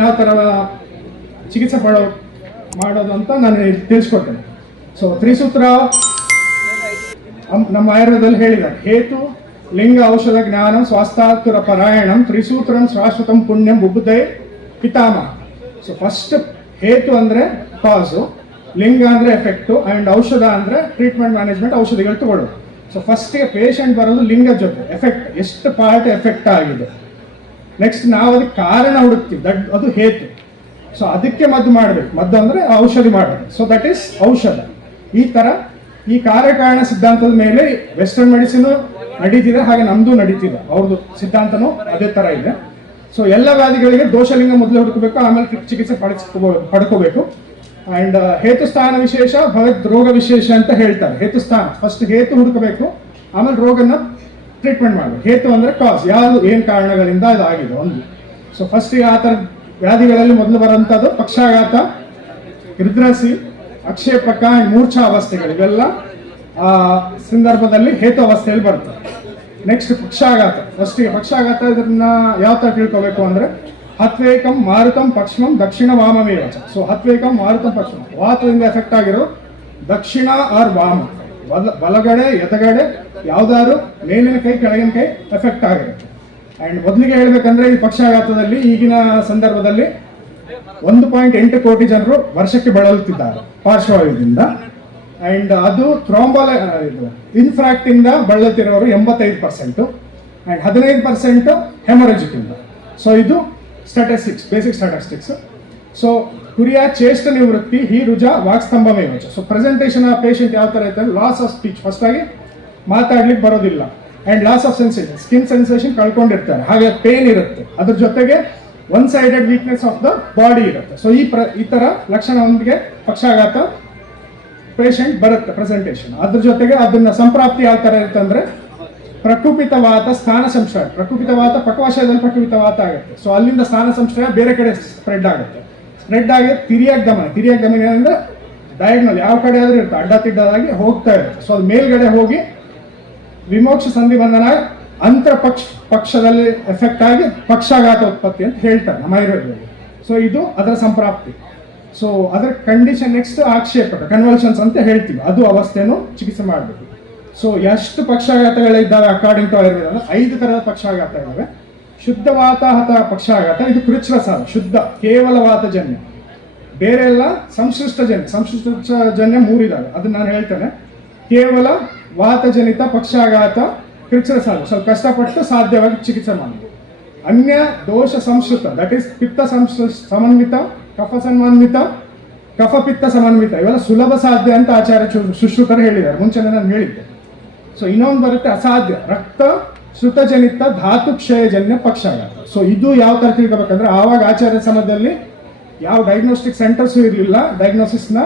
ಯಾವ ಥರ ಚಿಕಿತ್ಸೆ ಮಾಡೋದು ಅಂತ ನಾನು ತಿಳಿಸ್ಕೊಡ್ತೇನೆ. ಸೊ ತ್ರಿಸೂತ್ರ ನಮ್ಮ ಆಯುರ್ವೇದದಲ್ಲಿ ಹೇಳಿದ್ದಾರೆ, ಹೇತು ಲಿಂಗ ಔಷಧ ಜ್ಞಾನಂ ಸ್ವಾಸ್ಥಾತುರ ಪರಾಯಣಂ ತ್ರಿಸೂತ್ರಂ ಶಾಶ್ವತಂ ಪುಣ್ಯಂ ಬುದ್ಧೈ ಪಿತಾಮಹ. ಸೊ ಫಸ್ಟ್ ಹೇತು ಅಂದರೆ ಕಾಸು, ಲಿಂಗ ಅಂದರೆ ಎಫೆಕ್ಟು, ಆ್ಯಂಡ್ ಔಷಧ ಅಂದರೆ ಟ್ರೀಟ್ಮೆಂಟ್ ಮ್ಯಾನೇಜ್ಮೆಂಟ್, ಔಷಧಿಗಳು ತಗೊಳ್ಳೋದು. ಸೊ ಫಸ್ಟಿಗೆ ಪೇಷಂಟ್ ಬರೋದು ಲಿಂಗ ಜೊತೆ ಎಫೆಕ್ಟ್, ಎಷ್ಟು ಪಾರ್ಟ್ ಎಫೆಕ್ಟ್ ಆಗಿದೆ. ನೆಕ್ಸ್ಟ್ ನಾವು ಅದಕ್ಕೆ ಕಾರಣ ಹುಡುಕ್ತೀವಿ, ಅದು ಹೇತು. ಸೊ ಅದಕ್ಕೆ ಮದ್ದು ಮಾಡಬೇಕು, ಮದ್ದು ಅಂದರೆ ಔಷಧಿ ಮಾಡಬೇಕು. ಸೊ ದಟ್ ಈಸ್ ಔಷಧ. ಈ ಥರ ಈ ಕಾರ್ಯಕಾರಣ ಸಿದ್ಧಾಂತದ ಮೇಲೆ ವೆಸ್ಟರ್ನ್ ಮೆಡಿಸಿನ್ ನಡೀತಿದೆ, ಹಾಗೆ ನಮ್ಮದು ನಡೀತಿದೆ, ಅವ್ರದ್ದು ಸಿದ್ಧಾಂತನೂ ಅದೇ ಥರ ಇದೆ. ಸೊ ಎಲ್ಲ ವ್ಯಾಧಿಗಳಿಗೆ ದೋಷಲಿಂಗ ಮೊದಲು ಹುಡುಕಬೇಕು, ಆಮೇಲೆ ಚಿಕಿತ್ಸೆ ಪಡ್ಕೋಬೇಕು. ಆ್ಯಂಡ್ ಹೇತುಸ್ಥಾನ ವಿಶೇಷ ಭಗತ್ ರೋಗ ವಿಶೇಷ ಅಂತ ಹೇಳ್ತಾರೆ. ಹೇತುಸ್ಥಾನ ಫಸ್ಟ್ ಹೇತು ಹುಡುಕಬೇಕು, ಆಮೇಲೆ ರೋಗನ ಟ್ರೀಟ್ಮೆಂಟ್ ಮಾಡಬೇಕು. ಹೇತು ಅಂದರೆ ಕಾಸ್, ಯಾವುದು ಏನು ಕಾರಣಗಳಿಂದ ಅದಾಗಿದೆ ಒಂದು. ಸೊ ಫಸ್ಟ್ ಆ ಥರ ವ್ಯಾಧಿಗಳಲ್ಲಿ ಮೊದಲು ಬರುವಂಥದ್ದು ಪಕ್ಷಾಘಾತ, ಹೃದ್ರಸಿ, ಅಕ್ಷೇಪಕ ಆ್ಯಂಡ್ ಮೂರ್ಛಾ ಅವಸ್ಥೆಗಳು, ಇವೆಲ್ಲ ಆ ಸಂದರ್ಭದಲ್ಲಿ ಹೇತು ಅವಸ್ಥೆಯಲ್ಲಿ ಬರ್ತದೆ. ನೆಕ್ಸ್ಟ್ ಪಕ್ಷಾಘಾತ. ಫಸ್ಟಿಗೆ ಪಕ್ಷಾಘಾತ ಇದನ್ನ ಯಾವ ಥರ ತಿಳ್ಕೋಬೇಕು ಅಂದರೆ ಹತ್ವೇಕಂ ಮಾರುತಂ ಪಕ್ಷ್ಮಂ ದಕ್ಷಿಣ ವಾಮಮೇವ. ಸೊ ಹತ್ವೇಕಂ ಮಾರುತಂ ಪಕ್ಷ್ಮಂ, ವಾತದಿಂದ ಎಫೆಕ್ಟ್ ಆಗಿರೋ ದಕ್ಷಿಣ ಆರ್ ವಾಮ, ಬಲಗಡೆ ಎಡಗಡೆ ಯಾವ್ದಾದ್ರು ಮೇಲಿನ ಕೈ ಕೆಳಗಿನ ಕೈ ಎಫೆಕ್ಟ್ ಆಗಿರುತ್ತೆ. ಆ್ಯಂಡ್ ಮೊದಲಿಗೆ ಹೇಳ್ಬೇಕಂದ್ರೆ ಈ ಪಕ್ಷಾಘಾತದಲ್ಲಿ ಈಗಿನ ಸಂದರ್ಭದಲ್ಲಿ 1.8 ಕೋಟಿ ಜನರು ವರ್ಷಕ್ಕೆ ಬಳಲುತ್ತಿದ್ದಾರೆ ಪಾರ್ಶ್ವವಾಯುದಿಂದ. ಆ್ಯಂಡ್ ಅದು ಇನ್ಫ್ರಾಕ್ಟ್ ಇಂದ ಬಳಲುತ್ತಿರೋರು 85%, ಆ್ಯಂಡ್ 15% ಹೆಮೊರೇಜಿಕ್ ಇಂದ. ಸೊ ಇದು ಸ್ಟಾಟಿಸ್ಟಿಕ್ಸ್, ಬೇಸಿಕ್ ಸ್ಟಾಟಿಸ್ಟಿಕ್ಸ್. ಸೊ ಕುರಿಯ ಚೇಷ್ಟ ನಿವೃತ್ತಿ ಹಿ ರುಜ ವಾಕ್ಸ್ತಂಭವೇ. ಸೊ ಪ್ರೆಸೆಂಟೇಷನ್ ಆ ಪೇಷಂಟ್ ಯಾವ ಥರ ಇರ್ತಾರೆ, ಲಾಸ್ ಆಫ್ ಸ್ಪೀಚ್, ಫಸ್ಟ್ ಆಗಿ ಮಾತಾಡ್ಲಿಕ್ಕೆ ಬರೋದಿಲ್ಲ, and loss of sensation, skin sensation ಕಳ್ಕೊಂಡಿರ್ತಾರೆ, ಹಾಗೆ ಪೇನ್ ಇರುತ್ತೆ, ಅದ್ರ ಜೊತೆಗೆ one sided weakness of the body ಇರುತ್ತೆ. ಸೊ ಈ ಥರ ಲಕ್ಷಣದೊಂದಿಗೆ ಪಕ್ಷಾಘಾತ ಪೇಷಂಟ್ ಬರುತ್ತೆ ಪ್ರೆಸೆಂಟೇಷನ್. ಅದ್ರ ಜೊತೆಗೆ ಅದನ್ನ ಸಂಪ್ರಾಪ್ತಿ ಯಾವ ಥರ ಇರುತ್ತೆ ಅಂದರೆ ಪ್ರಕುಪಿತವಾತ ಸ್ಥಾನ ಸಂಶಯ. ಪ್ರಕುಪಿತವಾತ ಪಕ್ವಾಶಯದಲ್ಲಿ ಪ್ರಕುಪಿತವಾತ ಆಗುತ್ತೆ. ಸೊ ಅಲ್ಲಿಂದ ಸ್ಥಾನ ಸಂಶಯ ಬೇರೆ ಕಡೆ ಸ್ಪ್ರೆಡ್ ಆಗುತ್ತೆ. ಸ್ಪ್ರೆಡ್ ಆಗಿ ತಿರಿಯಾಗ ಗಮನ ಏನಂದ್ರೆ ಡಯಾಗ್ನಲ್ ಯಾವ ಕಡೆ ಆದ್ರೂ ಇರುತ್ತೆ, ಅಡ್ಡ ತಿಡ್ಡದಾಗಿ ಹೋಗ್ತಾ ಇರುತ್ತೆ. ಸೊ ಅದು ಮೇಲ್ಗಡೆ ಹೋಗಿ ವಿಮೋಕ್ಷ ಸಂಧಿ ಬಂಧನ ಅಂತರ ಪಕ್ಷದಲ್ಲಿ ಎಫೆಕ್ಟ್ ಆಗಿ ಪಕ್ಷಾಘಾತ ಉತ್ಪತ್ತಿ ಅಂತ ಹೇಳ್ತಾರೆ ನಮ್ಮ ಆಯುರ್ವೇದದಲ್ಲಿ. ಸೊ ಇದು ಅದರ ಸಂಪ್ರಾಪ್ತಿ. ಸೊ ಅದರ ಕಂಡೀಷನ್ ನೆಕ್ಸ್ಟ್ ಆಕ್ಷೇಪಕ ಕನ್ವಲ್ಷನ್ಸ್ ಅಂತ ಹೇಳ್ತೀವಿ, ಅದು ಅವಸ್ಥೆನೂ ಚಿಕಿತ್ಸೆ ಮಾಡಬೇಕು. ಸೊ ಎಷ್ಟು ಪಕ್ಷಾಘಾತಗಳಿದ್ದಾವೆ ಅಕಾರ್ಡಿಂಗ್ ಟು ಆಯುರ್ವೇದ ಅಂದ್ರೆ 5 ಥರದ ಪಕ್ಷಾಘಾತ ಇದ್ದಾವೆ. ಶುದ್ಧ ವಾತಾಹತ ಪಕ್ಷಾಘಾತ, ಇದು ಕೃಚ್ಛ್ರಸಾರ, ಶುದ್ಧ ಕೇವಲ ವಾತಜನ್ಯ. ಬೇರೆ ಎಲ್ಲ ಸಂಶ್ಲಿಷ್ಟ ಜನ್ಯ 3 ಇದ್ದಾವೆ, ಅದನ್ನ ನಾನು ಹೇಳ್ತೇನೆ. ಕೇವಲ ವಾತಜನಿತ ಪಕ್ಷಾಘಾತ ಕೃಚ್ಛ್ರಸಾರ, ಸ್ವಲ್ಪ ಕಷ್ಟಪಟ್ಟು ಸಾಧ್ಯವಾಗಿ ಚಿಕಿತ್ಸೆ ಮಾಡಬೇಕು. ಅನ್ಯ ದೋಷ ಸಂಶ್ರಿತ, ದಟ್ ಈಸ್ ಪಿತ್ತ ಸಮನ್ವಿತ, ಕಫ ಸಮನ್ವಿತ, ಕಫ ಪಿತ್ತ ಸಮನ್ವಿತ, ಇವೆಲ್ಲ ಸುಲಭ ಸಾಧ್ಯ ಅಂತ ಆಚಾರ್ಯ ಸುಶ್ರುತರು ಹೇಳಿದ್ದಾರೆ, ಮುಂಚೆನೆ ನಾನು ಹೇಳಿದ್ದೆ. ಸೊ ಇನ್ನೊಂದು ಬರುತ್ತೆ ಅಸಾಧ್ಯ, ರಕ್ತ ಶ್ರುತಜನಿತ ಧಾತು ಕ್ಷಯಜನ್ಯ ಪಕ್ಷಾಘಾತ. ಸೊ ಇದು ಯಾವ ಥರ ತಿಳ್ಕೊಬೇಕಂದ್ರೆ ಆವಾಗ ಆಚಾರ್ಯ ಸಮಯದಲ್ಲಿ ಯಾವ ಡಯಾಗ್ನೋಸ್ಟಿಕ್ ಸೆಂಟರ್ಸು ಇರಲಿಲ್ಲ, ಡಯಾಗ್ನೋಸಿಸ್ನ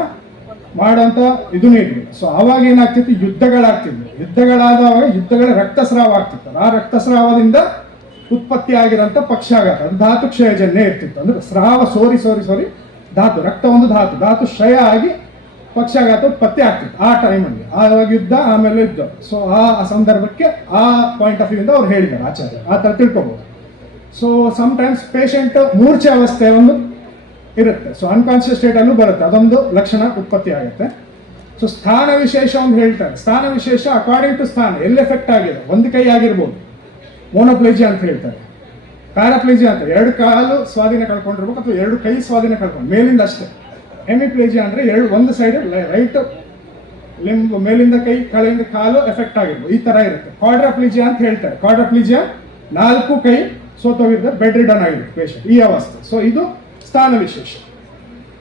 ಮಾಡೋಂಥ ಇದೂ ಇರಲಿಲ್ಲ. ಸೊ ಆವಾಗ ಏನಾಗ್ತಿತ್ತು, ಯುದ್ಧಗಳಾದವಾಗ ಯುದ್ಧಗಳ ರಕ್ತಸ್ರಾವ ಆಗ್ತಿತ್ತು. ಆ ರಕ್ತಸ್ರಾವದಿಂದ ಉತ್ಪತ್ತಿ ಆಗಿರೋಂಥ ಪಕ್ಷಾಘಾತ ಅದು ಧಾತು ಕ್ಷಯಜನ್ಯ ಇರ್ತಿತ್ತು. ಅಂದ್ರೆ ಸ್ರಾವ ಸೋರಿ ಧಾತು, ರಕ್ತ ಒಂದು ಧಾತು ಕ್ಷಯ ಆಗಿ ಪಕ್ಷಾಘಾತ ಉತ್ಪತ್ತಿ ಆಗ್ತಿತ್ತು ಆ ಟೈಮಲ್ಲಿ. ಆವಾಗ ಯುದ್ಧ, ಆಮೇಲೆ ಯುದ್ಧ. ಸೊ ಆ ಸಂದರ್ಭಕ್ಕೆ ಆ ಪಾಯಿಂಟ್ ಆಫ್ ವ್ಯೂ ಇಂದ ಅವ್ರು ಹೇಳಿದ್ದಾರೆ ಆಚಾರ್ಯ, ಆ ಥರ ತಿಳ್ಕೊಬೋದು. ಸೊ ಸಮ್ಟೈಮ್ಸ್ ಪೇಷಂಟ್ ಮೂರ್ಛೆ ಅವಸ್ಥೆ ಒಂದು ಇರುತ್ತೆ. ಸೊ ಅನ್ಕಾನ್ಶಿಯಸ್ ಸ್ಟೇಟಲ್ಲೂ ಬರುತ್ತೆ, ಅದೊಂದು ಲಕ್ಷಣ ಉತ್ಪತ್ತಿ ಆಗುತ್ತೆ. ಸೊ ಸ್ಥಾನ ವಿಶೇಷ ಒಂದು ಹೇಳ್ತಾರೆ. ಸ್ಥಾನ ವಿಶೇಷ ಅಕಾರ್ಡಿಂಗ್ ಟು ಸ್ಥಾನ ಎಲ್ಲಿ ಎಫೆಕ್ಟ್ ಆಗಿದೆ. ಒಂದು ಕೈ ಆಗಿರ್ಬೋದು, ಮೋನೋಪ್ಲೇಜಿಯಾ ಅಂತ ಹೇಳ್ತಾರೆ, ಪ್ಯಾರಾಪ್ಲೇಜಿಯಾ ಅಂತ 2 ಕಾಲು ಸ್ವಾಧೀನ ಕಳ್ಕೊಂಡಿರ್ಬೇಕು, ಅಥವಾ 2 ಕೈ ಸ್ವಾಧೀನ ಕಳ್ಕೊಂಡು ಮೇಲಿಂದ ಅಷ್ಟೇ. ಹೆಮಿಪ್ಲೇಜಿಯಾ ಅಂದರೆ ಒಂದು ಸೈಡ್ ರೈಟ್ ಲಿಂಬ್ ಮೇಲಿಂದ ಕೈ ಕೆಳಗಿಂದ ಕಾಲು ಎಫೆಕ್ಟ್ ಆಗಿರ್ಬೋದು, ಈ ಥರ ಇರುತ್ತೆ. ಕ್ವಾಡ್ರಾಪ್ಲೇಜಿಯಾ ಅಂತ ಹೇಳ್ತಾರೆ. ಕ್ವಾಡ್ರಾಪ್ಲೇಜಿಯಾ 4 ಕೈ ಸೋತೋಗಿರ್ತಾರೆ, ಬೆಡ್ ರಿಡನ್ ಆಗಿರುತ್ತೆ ಪೇಷಂಟ್, ಈ ಅವಸ್ಥೆ. ಸೊ ಇದು ಸ್ಥಾನ ವಿಶೇಷ.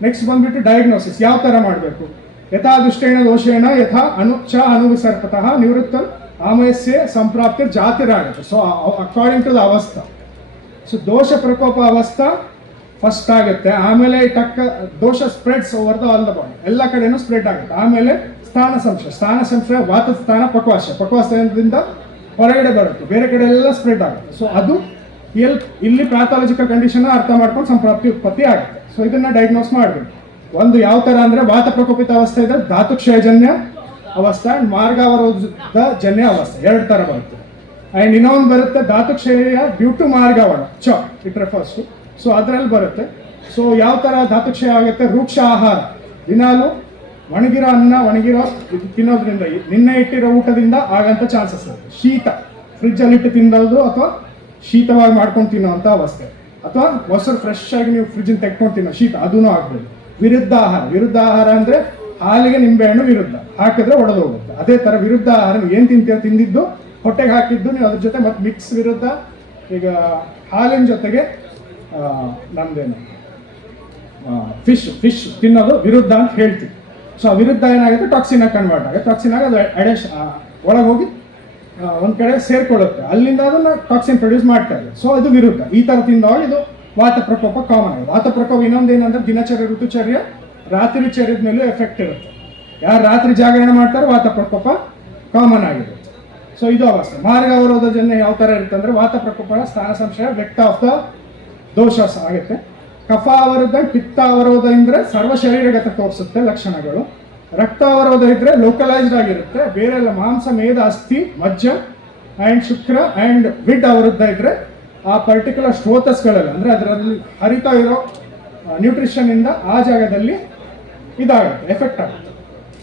ನೆಕ್ಸ್ಟ್ ಬಂದ್ಬಿಟ್ಟು ಡಯಾಗ್ನೋಸಿಸ್ ಯಾವ ಥರ ಮಾಡಬೇಕು. ಯಥಾ ದುಷ್ಟೇಣ ದೋಷೇಣ ಯಥಾ ಅನುವಿಸರ್ಪತಃ ನಿವೃತ್ತ ಆಮಯಸ್ಯ ಸಂಪ್ರಾಪ್ತಿ ಜಾತಿರಾಗುತ್ತೆ. ಸೊ ಅಕಾರ್ಡಿಂಗ್ ಟು ದ ಅವಸ್ಥಾ. ಸೊ ದೋಷ ಪ್ರಕೋಪ ಅವಸ್ಥಾ ಫಸ್ಟ್ ಆಗುತ್ತೆ, ಆಮೇಲೆ ದೋಷ spreads over the all the body, ಎಲ್ಲ ಕಡೆನೂ ಸ್ಪ್ರೆಡ್ ಆಗುತ್ತೆ. ಆಮೇಲೆ ಸ್ಥಾನ ಸಂಶಯ ವಾತದ ಸ್ಥಾನ ಪಕ್ವಾಶಯದಿಂದ ಹೊರಗಡೆ ಬರುತ್ತೆ, ಬೇರೆ ಕಡೆ ಎಲ್ಲ ಸ್ಪ್ರೆಡ್ ಆಗುತ್ತೆ. ಸೊ ಅದು ಇಲ್ಲಿ ಪ್ಯಾಥಾಲಜಿಕಲ್ ಕಂಡೀಷನ್ ಅರ್ಥ ಮಾಡ್ಕೊಂಡು ಸಂಪ್ರಾಪ್ತಿ ಉತ್ಪತ್ತಿ ಆಗುತ್ತೆ. ಸೊ ಇದನ್ನ ಡಯಾಗ್ನೋಸ್ ಮಾಡಬೇಕು. ಒಂದು ಯಾವ ತರ ಅಂದ್ರೆ ವಾತ ಪ್ರಕೋಪಿತ ಅವಸ್ಥೆ ಇದೆ, ಧಾತು ಕ್ಷಯಜನ್ಯ ಅವಸ್ಥೆ ಅಂಡ್ ಮಾರ್ಗಾವರೋಧ ಜನ್ಯ ಅವಸ್ಥೆ, 2 ತರ ಬರುತ್ತೆ. ಅಂಡ್ ಇನ್ನೊಂದು ಬರುತ್ತೆ ಧಾತು ಕ್ಷಯ ಡ್ಯೂ ಟು ಮಾರ್ಗಾವರ, ಇಟ್ ರೆಫರ್ಸ್ ಟು. ಸೊ ಅದರಲ್ಲಿ ಬರುತ್ತೆ ಸೊ ಯಾವ ಥರ ಧಾತುಕ್ಷಯ ಆಗುತ್ತೆ? ರೂಕ್ಷ ಆಹಾರ, ದಿನಾಲು ಒಣಗಿರೋ ಅನ್ನ ಒಣಗಿರೋ ಇದು ತಿನ್ನೋದ್ರಿಂದ, ನಿನ್ನೆ ಇಟ್ಟಿರೋ ಊಟದಿಂದ ಆಗಂತ ಚಾನ್ಸಸ್ ಇರುತ್ತೆ. ಶೀತ, ಫ್ರಿಜ್ಜಲ್ಲಿ ಇಟ್ಟು ತಿನ್ನೋದು ಅಥವಾ ಶೀತವಾಗಿ ಮಾಡ್ಕೊಂಡು ತಿನ್ನೋವಂಥ ಅವಸ್ಥೆ, ಅಥವಾ ಮೊಸರು ಫ್ರೆಶ್ ಆಗಿ ನೀವು ಫ್ರಿಜ್ಜಿನ ತೆಕ್ಕೊಂಡು ತಿನ್ನೋ ಶೀತ, ಅದೂ ಆಗ್ಬೋದು. ವಿರುದ್ಧ ಆಹಾರ, ವಿರುದ್ಧ ಆಹಾರ ಅಂದರೆ ಹಾಲಿಗೆ ನಿಂಬೆಹಣ್ಣು ವಿರುದ್ಧ, ಹಾಕಿದ್ರೆ ಒಡೆದು ಹೋಗುತ್ತೆ. ಅದೇ ಥರ ವಿರುದ್ಧ ಆಹಾರ, ನೀವು ಏನು ತಿಂತೀರೋ ತಿಂದಿದ್ದು ಹೊಟ್ಟೆಗೆ ಹಾಕಿದ್ದು ನೀವು ಅದ್ರ ಜೊತೆ ಮತ್ತೆ ಮಿಕ್ಸ್ ವಿರುದ್ಧ. ಈಗ ಹಾಲಿನ ಜೊತೆಗೆ ನಮ್ದೇನು ಫಿಶ್ ತಿನ್ನೋದು ವಿರುದ್ಧ ಅಂತ ಹೇಳ್ತೀವಿ. ಸೊ ಆ ವಿರುದ್ಧ ಏನಾಗುತ್ತೆ? ಟಾಕ್ಸಿನ್ ಆಗಿ ಕನ್ವರ್ಟ್ ಆಗುತ್ತೆ. ಟಾಕ್ಸಿನ್ ಆಗಿ ಅದು ಒಳಗೆ ಹೋಗಿ ಒಂದು ಕಡೆ ಸೇರ್ಕೊಳ್ಳುತ್ತೆ, ಅಲ್ಲಿಂದ ಅದನ್ನು ಟಾಕ್ಸಿನ್ ಪ್ರೊಡ್ಯೂಸ್ ಮಾಡ್ತಾ ಇದೆ. ಸೊ ಇದು ವಿರುದ್ಧ. ಈ ಥರ ತಿಂದವಾಗ ಇದು ವಾತ ಪ್ರಕೋಪ ಕಾಮನ್ ಆಗಿದೆ. ವಾತ ಪ್ರಕೋಪ ಇನ್ನೊಂದೇನಂದ್ರೆ ದಿನಚರ್ಯ ಋತುಚರ್ಯ ರಾತ್ರಿ ಚರ್ಯದ ಮೇಲೂ ಎಫೆಕ್ಟ್ ಇರುತ್ತೆ. ಯಾರು ರಾತ್ರಿ ಜಾಗರಣೆ ಮಾಡ್ತಾರೆ ವಾತ ಪ್ರಕೋಪ ಕಾಮನ್ ಆಗಿರುತ್ತೆ. ಸೊ ಇದು ಅವಸ್ಥೆ. ಮಾರ್ಗ ಅವರೋಧಜನ್ಯ ಯಾವ ಥರ ಇರುತ್ತೆ ಅಂದರೆ ವಾತ ಪ್ರಕೋಪ ಸ್ಥಾನ ಸಂಶಯ ವ್ಯಕ್ತ ಆಫ್ ದ ದೋಷ ಆಗುತ್ತೆ. ಕಫ ಅವರೋಧ, ಪಿತ್ತ ಅವರೋಧ ಅಂದರೆ ಸರ್ವ ಶರೀರಗತ ತೋರಿಸುತ್ತೆ ಲಕ್ಷಣಗಳು. ರಕ್ತ ಅವರೋಧ ಇದ್ರೆ ಲೋಕಲೈಸ್ಡ್ ಆಗಿರುತ್ತೆ, ಬೇರೆ ಎಲ್ಲ ಮಾಂಸ, ಮೇದ, ಅಸ್ಥಿ, ಮಜ್ಜ ಆ್ಯಂಡ್ ಶುಕ್ರ ಆ್ಯಂಡ್ ವಿಡ್ ಅವರುದ್ಧ ಇದ್ರೆ ಆ ಪರ್ಟಿಕ್ಯುಲರ್ ಸ್ಟ್ರೋತಸ್ಗಳಲ್ಲಿ ಅಂದರೆ ಅದರಲ್ಲಿ ಹರಿತಾ ಇರೋ ನ್ಯೂಟ್ರಿಷನ್ ಇಂದ ಆ ಜಾಗದಲ್ಲಿ ಇದಾಗುತ್ತೆ, ಎಫೆಕ್ಟ್ ಆಗುತ್ತೆ.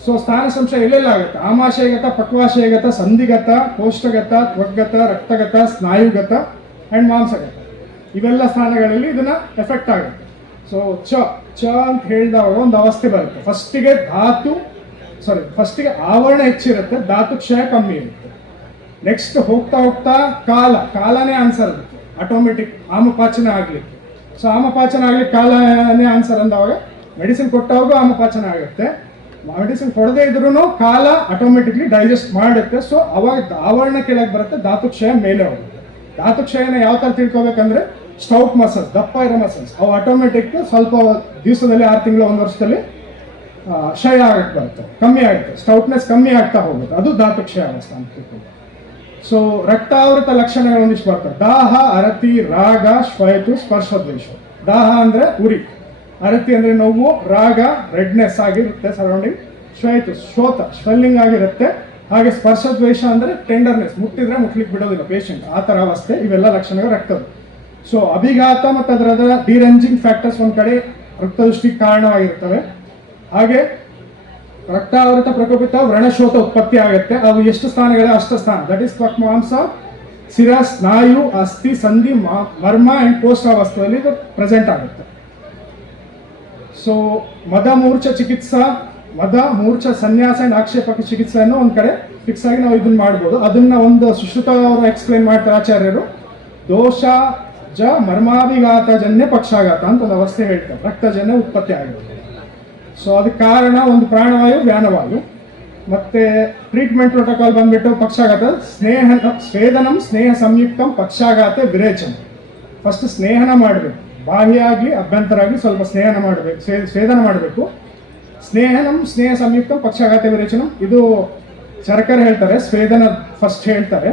ಸೊ ಸ್ಥಾನ ಸಂಶಯ ಎಲ್ಲೆಲ್ಲ ಆಗುತ್ತೆ? ಆಮಾಶಯಗತ, ಪಕ್ವಾಶಯಗತ, ಸಂಧಿಗತ, ಕೋಷ್ಠಗತ, ತ್ವಗ್ಗತ, ರಕ್ತಗತ, ಸ್ನಾಯುಗತ ಆ್ಯಂಡ್ ಮಾಂಸಗತ, ಇವೆಲ್ಲ ಸ್ಥಾನಗಳಲ್ಲಿ ಇದನ್ನ ಎಫೆಕ್ಟ್ ಆಗುತ್ತೆ. ಸೊ ಚ ಅಂತ ಹೇಳಿದಾಗ ಒಂದು ಅವಸ್ಥೆ ಬರುತ್ತೆ. ಫಸ್ಟಿಗೆ ಆವರಣ ಹೆಚ್ಚಿರುತ್ತೆ, ಧಾತು ಕ್ಷಯ ಕಮ್ಮಿ ಇರುತ್ತೆ. ನೆಕ್ಸ್ಟ್ ಹೋಗ್ತಾ ಹೋಗ್ತಾ ಕಾಲನೇ ಆನ್ಸರ್ ಅದಕ್ಕೆ, ಆಟೋಮೆಟಿಕ್ ಆಮಪಾಚನ ಆಗ್ಲಿಕ್ಕೆ. ಸೊ ಆಮಪಾಚನ ಆಗ್ಲಿಕ್ಕೆ ಕಾಲನೇ ಆನ್ಸರ್ ಅಂದವಾಗ ಮೆಡಿಸಿನ್ ಕೊಟ್ಟಾಗ ಆಮಪಾಚನ ಆಗುತ್ತೆ. ಮೆಡಿಸಿನ್ ಕೊಡದೇ ಇದ್ರೂ ಕಾಲ ಆಟೋಮೆಟಿಕ್ಲಿ ಡೈಜೆಸ್ಟ್ ಮಾಡುತ್ತೆ. ಸೊ ಅವಾಗ ಆವರಣ ಕೆಳಗೆ ಬರುತ್ತೆ, ಧಾತು ಕ್ಷಯ ಮೇಲೆ ಹೋಗುತ್ತೆ. ಧಾತು ಕ್ಷಯನ ಯಾವ ಥರ ತಿಳ್ಕೊಬೇಕಂದ್ರೆ ಸ್ಟೌಟ್ ಮಸಲ್ಸ್, ದಪ್ಪ ಇರೋ ಮಸಲ್ಸ್, ಅವು ಆಟೋಮೆಟಿಕ್ ಸ್ವಲ್ಪ ದಿವಸದಲ್ಲಿ 6 ತಿಂಗಳು 1 ವರ್ಷದಲ್ಲಿ ಕ್ಷಯ ಆಗಕ್ಕೆ ಬರುತ್ತೆ, ಕಮ್ಮಿ ಆಗುತ್ತೆ, ಸ್ಟೌಟ್ನೆಸ್ ಕಮ್ಮಿ ಆಗ್ತಾ ಹೋಗುತ್ತೆ. ಅದು ಧಾತು ಕ್ಷಯ ಅವಸ್ಥೆ ಅಂತ ತಿಳ್ಕೊಬೇಕು. ಸೊ ರಕ್ತಾವೃತ ಲಕ್ಷಣಗಳು ಒಂದಿಷ್ಟು ಬರ್ತವೆ. ದಾಹ, ಅರತಿ, ರಾಗ, ಶ್ವೇತು, ಸ್ಪರ್ಶದ್ವೇಷ. ದಾಹ ಅಂದ್ರೆ ಉರಿ, ಅರತಿ ಅಂದ್ರೆ ನೋವು, ರಾಗ ರೆಡ್ನೆಸ್ ಆಗಿರುತ್ತೆ ಸರೌಂಡಿಂಗ್, ಶ್ವೇತು ಶೋತ ಸ್ವೆಲ್ಲಿಂಗ್ ಆಗಿರುತ್ತೆ, ಹಾಗೆ ಸ್ಪರ್ಶದ್ವೇಷ ಅಂದ್ರೆ ಟೆಂಡರ್ನೆಸ್, ಮುಟ್ಟಿದ್ರೆ ಮುಟ್ಲಿಕ್ಕೆ ಬಿಡೋದಿಲ್ಲ ಪೇಷಂಟ್, ಆ ಥರ ಅವಸ್ಥೆ. ಇವೆಲ್ಲ ಲಕ್ಷಣಗಳು ರಕ್ತದ. ಸೊ ಅಭಿಘಾತ ಮತ್ತು ಅದರ ಡಿರಂಜಿಂಗ್ ಫ್ಯಾಕ್ಟರ್ಸ್ ಒಂದು ಕಡೆ ರಕ್ತದೃಷ್ಟಿಗೆ ಕಾರಣವಾಗಿರ್ತವೆ. ಹಾಗೆ ರಕ್ತಾವೃತ ಪ್ರಕೋಪಿತ ವ್ರಣಶೋತ ಉತ್ಪತ್ತಿ ಆಗುತ್ತೆ. ಅವು ಎಷ್ಟು ಸ್ಥಾನಗಳಿವೆ? ಅಷ್ಟು ಸ್ಥಾನ. ದಟ್ ಈಸ್ ತ್ವಕ್, ಮಾಂಸ, ಶಿರ, ಸ್ನಾಯು, ಅಸ್ಥಿ, ಸಂಧಿ, ಮರ್ಮ ಅಂಡ್ ಕೋಷ್ಠಾವಸ್ಥೆಯಲ್ಲಿ ಇದು ಪ್ರೆಸೆಂಟ್ ಆಗುತ್ತೆ. ಸೊ ಮದ ಮೂರ್ಛ ಚಿಕಿತ್ಸಾ, ಮದ ಮೂರ್ಛ ಸನ್ಯಾಸ ಅಂಡ್ ಆಕ್ಷೇಪಕ ಚಿಕಿತ್ಸೆಯನ್ನು ಒಂದು ಕಡೆ ಫಿಕ್ಸ್ ಆಗಿ ನಾವು ಇದನ್ನ ಮಾಡ್ಬೋದು. ಅದನ್ನ ಒಂದು ಸುಶ್ರುತ ಅವರು ಎಕ್ಸ್ಪ್ಲೇನ್ ಮಾಡ್ತಾರೆ ಆಚಾರ್ಯರು. ದೋಷ ಜ ಮರ್ಮಾಭಿಘಾತ ಜನ್ಯ ಪಕ್ಷಾಘಾತ ಅಂತ ಒಂದು ಅವಸ್ಥೆ ಹೇಳ್ತಾರೆ, ರಕ್ತಜನ್ಯ ಉತ್ಪತ್ತಿ ಆಗಿರುತ್ತೆ. ಸೊ ಅದಕ್ಕೆ ಕಾರಣ ಒಂದು ಪ್ರಾಣವಾಯು, ವ್ಯಾನವಾಯು. ಮತ್ತೆ ಟ್ರೀಟ್ಮೆಂಟ್ ಪ್ರೋಟೋಕಾಲ್ ಬಂದ್ಬಿಟ್ಟು ಪಕ್ಷಾಘಾತ ಸ್ವೇದನಂ ಸ್ನೇಹ ಸಂಯುಕ್ತಂ ಪಕ್ಷಾಘಾತ ವಿರೇಚನ. ಫಸ್ಟ್ ಸ್ನೇಹನ ಮಾಡಬೇಕು, ಬಾಹ್ಯ ಆಗಲಿ ಅಭ್ಯಂತರ ಆಗಲಿ ಸ್ವಲ್ಪ ಸ್ನೇಹನ ಮಾಡಬೇಕು, ಸ್ವೇದನ ಮಾಡಬೇಕು. ಸ್ನೇಹನಂ ಸ್ನೇಹ ಸಂಯುಕ್ತಂ ಪಕ್ಷಾಘಾತ ವಿರೇಚನಂ, ಇದು ಚರಕರ್ ಹೇಳ್ತಾರೆ, ಸ್ವೇದನ ಫಸ್ಟ್ ಹೇಳ್ತಾರೆ.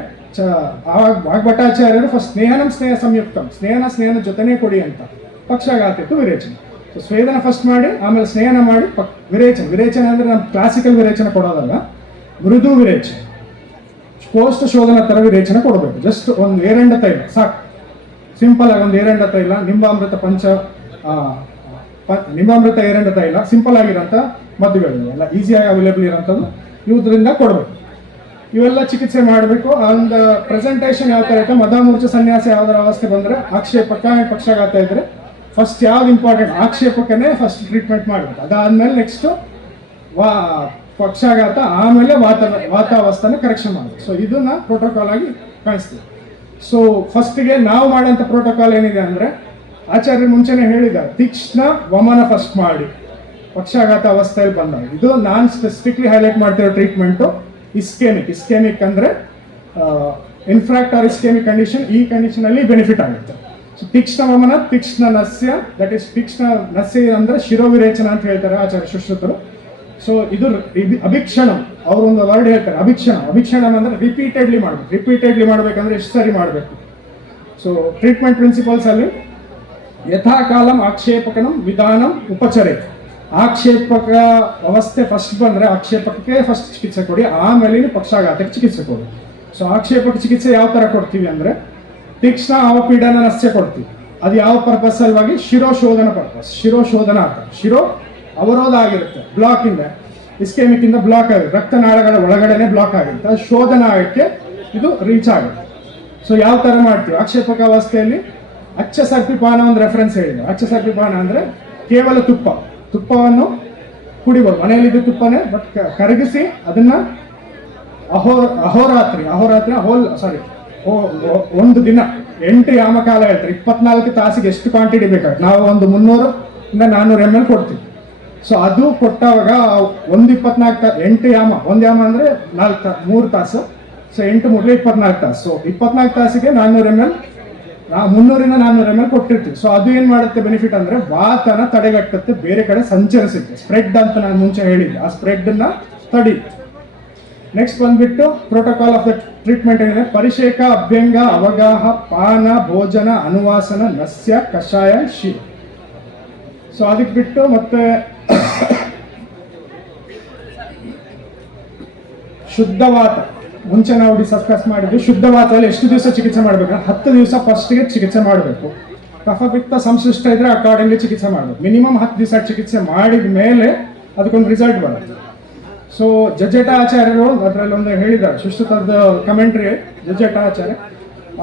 ವಾಗ್ಭಟಾಚಾರ್ಯರು ಫಸ್ಟ್ ಸ್ನೇಹನಂ ಸ್ನೇಹ ಸಂಯುಕ್ತಂ, ಸ್ನೇಹನ ಜೊತೆನೇ ಕೊಡಿ ಅಂತ, ಪಕ್ಷಾಘಾತಿತ್ತು ವಿರೇಚನ. ಸೊ ಸ್ವೇದನ ಫಸ್ಟ್ ಮಾಡಿ ಆಮೇಲೆ ಸ್ನೇಹನ ಮಾಡಿ ವಿರೇಚನ ಅಂದ್ರೆ ನಮ್ಮ ಕ್ಲಾಸಿಕಲ್ ವಿರೇಚನ ಕೊಡೋದಲ್ಲ, ಮೃದು ವಿರೇಚನ, ಕೋಷ್ಠ ಶೋಧನ ತರ ವಿರೇಚನ ಕೊಡಬೇಕು. ಜಸ್ಟ್ ಒಂದು ಏರಂಡ ತೈಲ ಸಾಕು, ಸಿಂಪಲ್ ಆಗಿ ಒಂದು ಏರಂಡ ತೈಲ, ನಿಂಬಾಮೃತ ಏರಂಡ ತೈಲ, ಸಿಂಪಲ್ ಆಗಿರೋಂಥ ಮದ್ದುಗಳು ಎಲ್ಲ ಈಸಿಯಾಗಿ ಅವೈಲೇಬಲ್ ಇರೋಂಥದ್ದು, ಇವುದರಿಂದ ಕೊಡಬೇಕು. ಇವೆಲ್ಲ ಚಿಕಿತ್ಸೆ ಮಾಡಬೇಕು. ಒಂದು ಪ್ರೆಸೆಂಟೇಷನ್ ಯಾವ ಥರ ಇರುತ್ತೆ? ಮದ ಮೂರ್ಛ ಸನ್ಯಾಸ ಯಾವ್ದಾರ ಅವಸ್ಥೆ ಬಂದರೆ, ಆಕ್ಷೇಪಕ ಪಕ್ಷಾಘಾತ ಇದ್ರೆ ಫಸ್ಟ್ ಯಾವ್ದು ಇಂಪಾರ್ಟೆಂಟ್? ಆಕ್ಷೇಪಕನೇ ಫಸ್ಟ್ ಟ್ರೀಟ್ಮೆಂಟ್ ಮಾಡಬೇಕು. ಅದಾದ್ಮೇಲೆ ನೆಕ್ಸ್ಟ್ ಪಕ್ಷಾಘಾತ, ಆಮೇಲೆ ವಾತಾವಸ್ಥೆನ ಕರೆಕ್ಷನ್ ಮಾಡಬೇಕು. ಸೊ ಇದನ್ನ ಪ್ರೋಟೋಕಾಲ್ ಆಗಿ ಕಾಣಿಸ್ತೀವಿ. ಸೊ ಫಸ್ಟಿಗೆ ನಾವು ಮಾಡೋಂಥ ಪ್ರೋಟೋಕಾಲ್ ಏನಿದೆ ಅಂದರೆ, ಆಚಾರ್ಯರು ಮುಂಚೆನೇ ಹೇಳಿದ್ದಾರೆ, ತೀಕ್ಷ್ಣ ವಮನ ಫಸ್ಟ್ ಮಾಡಿ ಪಕ್ಷಾಘಾತ ಅವಸ್ಥೆಯಲ್ಲಿ ಬಂದಾಗ. ಇದು ನಾನು ಸ್ಪೆಸಿಫಿಕ್ಲಿ ಹೈಲೈಟ್ ಮಾಡ್ತಿರೋ ಟ್ರೀಟ್ಮೆಂಟು ಇಸ್ಕೇಮಿಕ್ ಅಂದರೆ ಇನ್ಫ್ರಾಕ್ಟ್ ಆರ್ ಇಸ್ಕೇಮಿಕ್ ಕಂಡೀಷನ್. ಈ ಕಂಡೀಷನ್ ಅಲ್ಲಿ ಬೆನಿಫಿಟ್ ಆಗುತ್ತೆ. ಸೊ ತೀಕ್ಷ್ಣ ವಮನ, ತೀಕ್ಷ್ಣ ನಸ್ಯ, ದಟ್ ಈಸ್ ತೀಕ್ಷ್ಣ ನಸ್ಯ ಅಂದ್ರೆ ಶಿರೋವಿರೇಚನ ಅಂತ ಹೇಳ್ತಾರೆ ಆಚಾರ್ಯ ಸುಶ್ರುತರು. ಸೊ ಇದು ಅಭಿಕ್ಷಣಂ, ಅವರೊಂದು ವರ್ಡ್ ಹೇಳ್ತಾರೆ, ಅಭಿಕ್ಷಣಂ ಅಂದ್ರೆ ರಿಪೀಟೆಡ್ಲಿ ಮಾಡ್ಬೇಕಂದ್ರೆ ಎಷ್ಟು ಸರಿ ಮಾಡಬೇಕು. ಸೊ ಟ್ರೀಟ್ಮೆಂಟ್ ಪ್ರಿನ್ಸಿಪಲ್ಸ್ ಅಲ್ಲಿ ಯಥಾಕಾಲಂ ಆಕ್ಷೇಪಕನಂ ವಿಧಾನಂ ಉಪಚರೆ. ಆಕ್ಷೇಪಕ ಅವಸ್ಥೆ ಫಸ್ಟ್ ಬಂದರೆ ಆಕ್ಷೇಪಕಕ್ಕೆ ಫಸ್ಟ್ ಚಿಕಿತ್ಸೆ ಕೊಡಿ, ಆಮೇಲೆ ಪಕ್ಷಾಘಾತಕ್ಕೆ ಚಿಕಿತ್ಸೆ ಕೊಡಿ. ಸೊ ಆಕ್ಷೇಪಕ ಚಿಕಿತ್ಸೆ ಯಾವ ಥರ ಕೊಡ್ತೀವಿ ಅಂದರೆ, ತೀಕ್ಷ್ಣ ಅವಪೀಡನ ನಸ್ಯ ಕೊಡ್ತೀವಿ, ಅದು ಯಾವ ಪರ್ಪಸ್ ಸಲುವಾಗಿ? ಶಿರೋಶೋಧನ ಪರ್ಪಸ್. ಶಿರೋಶೋಧನ ಅಂತ, ಶಿರೋ ಅವರೋಧ ಆಗಿರುತ್ತೆ, ಬ್ಲಾಕ್ ಇಂದ ಇಸ್ಕೆಮಿಕ್ ಇಂದ ಬ್ಲಾಕ್ ಆಗುತ್ತೆ, ರಕ್ತನಾಳಗಳ ಒಳಗಡೆನೆ ಬ್ಲಾಕ್ ಆಗಿರುತ್ತೆ, ಅದು ಶೋಧನ ಆಗಕ್ಕೆ ಇದು ರೀಚ್ ಆಗುತ್ತೆ. ಸೊ ಯಾವ ತರ ಮಾಡ್ತೀವಿ? ಆಕ್ಷೇಪಕ ಅವಸ್ಥೆಯಲ್ಲಿ ಅಚ್ಚ ಸರ್ಪಿಪಾನ ಒಂದು ರೆಫರೆನ್ಸ್ ಹೇಳಿದೆ. ಅಚ್ಚ ಸರ್ಪಿಪಾನ ಅಂದ್ರೆ ಕೇವಲ ತುಪ್ಪವನ್ನು ಕುಡಿಬೋದು, ಮನೆಯಲ್ಲಿದ್ದು ತುಪ್ಪನೇ, ಬಟ್ ಕರಗಿಸಿ ಅದನ್ನ ಅಹೋರಾತ್ರಿ ಒಂದು ದಿನ 8 ಯಾಮಕಾಲ ಹೇಳ್ತಾರೆ, 24 ತಾಸಿಗೆ ಎಷ್ಟು ಕ್ವಾಂಟಿಟಿ ಬೇಕಾಗುತ್ತೆ. ನಾವು ಒಂದು 300 ಇಂದ 400 ml ಕೊಡ್ತೀವಿ. ಸೊ ಅದು ಕೊಟ್ಟಾಗ 8 ಯಾಮ, ಒಂದು ಯಾಮ ಅಂದ್ರೆ 3 ತಾಸು, ಸೊ 8 ಮುಟ್ಲೆ 24 ತಾಸು. ಸೊ 24 ತಾಸಿಗೆ 400 ml, 300 ಇಂದ 400 ml ಕೊಟ್ಟಿರ್ತೀವಿ. ಸೊ ಅದು ಏನ್ ಮಾಡುತ್ತೆ ಬೆನಿಫಿಟ್ ಅಂದ್ರೆ ವಾತನ ತಡೆಗಟ್ಟುತ್ತೆ, ಬೇರೆ ಕಡೆ ಸಂಚರಿಸುತ್ತೆ. ಸ್ಪ್ರೆಡ್ ಅಂತ ನಾನು ಮುಂಚೆ ಹೇಳಿದ್ದೆ, ಆ ಸ್ಪ್ರೆಡ್ ನ ತಡಿ. ನೆಕ್ಸ್ಟ್ ಬಂದ್ಬಿಟ್ಟು ಪ್ರೋಟೋಕಾಲ್ ಆಫ್ ದ ಟ್ರೀಟ್ಮೆಂಟ್ ಏನಿದೆ? ಪರಿಷೇಕ, ಅಭ್ಯಂಗ, ಅವಗಾಹ, ಪಾನ, ಭೋಜನ, ಅನುವಾಸನ, ನಸ್ಯ, ಕಷಾಯ, ಶೀತ. ಸೊ ಅದಕ್ಕೆ ಬಿಟ್ಟು ಮತ್ತೆ ಶುದ್ಧವಾತ, ಮುಂಚೆ ನಾವು ಡಿಸ್ಕಸ್ ಮಾಡಿದ್ವಿ. ಶುದ್ಧವಾತದಲ್ಲಿ ಎಷ್ಟು ದಿವಸ ಚಿಕಿತ್ಸೆ ಮಾಡಬೇಕು? 10 ದಿವಸ ಫಸ್ಟ್ಗೆ ಚಿಕಿತ್ಸೆ ಮಾಡಬೇಕು. ಕಫಪಿತ್ತ ಸಂಶ್ಲಿಷ್ಟ ಇದ್ರೆ ಅಕಾರ್ಡಿಂಗ್ಲಿ ಚಿಕಿತ್ಸೆ ಮಾಡಬೇಕು. ಮಿನಿಮಮ್ 10 ದಿವಸ ಚಿಕಿತ್ಸೆ ಮಾಡಿದ ಮೇಲೆ ಅದಕ್ಕೊಂದು ರಿಸಲ್ಟ್ ಬರುತ್ತೆ. ಸೊ ಜಜ್ಜಟಾಚಾರ್ಯರು ಅದರಲ್ಲಿ ಒಂದು ಹೇಳಿದ್ದಾರೆ, ಸುಶ್ರುತದ ಕಮೆಂಟ್ರಿ ಜಜ್ಜಟಾಚಾರ್ಯ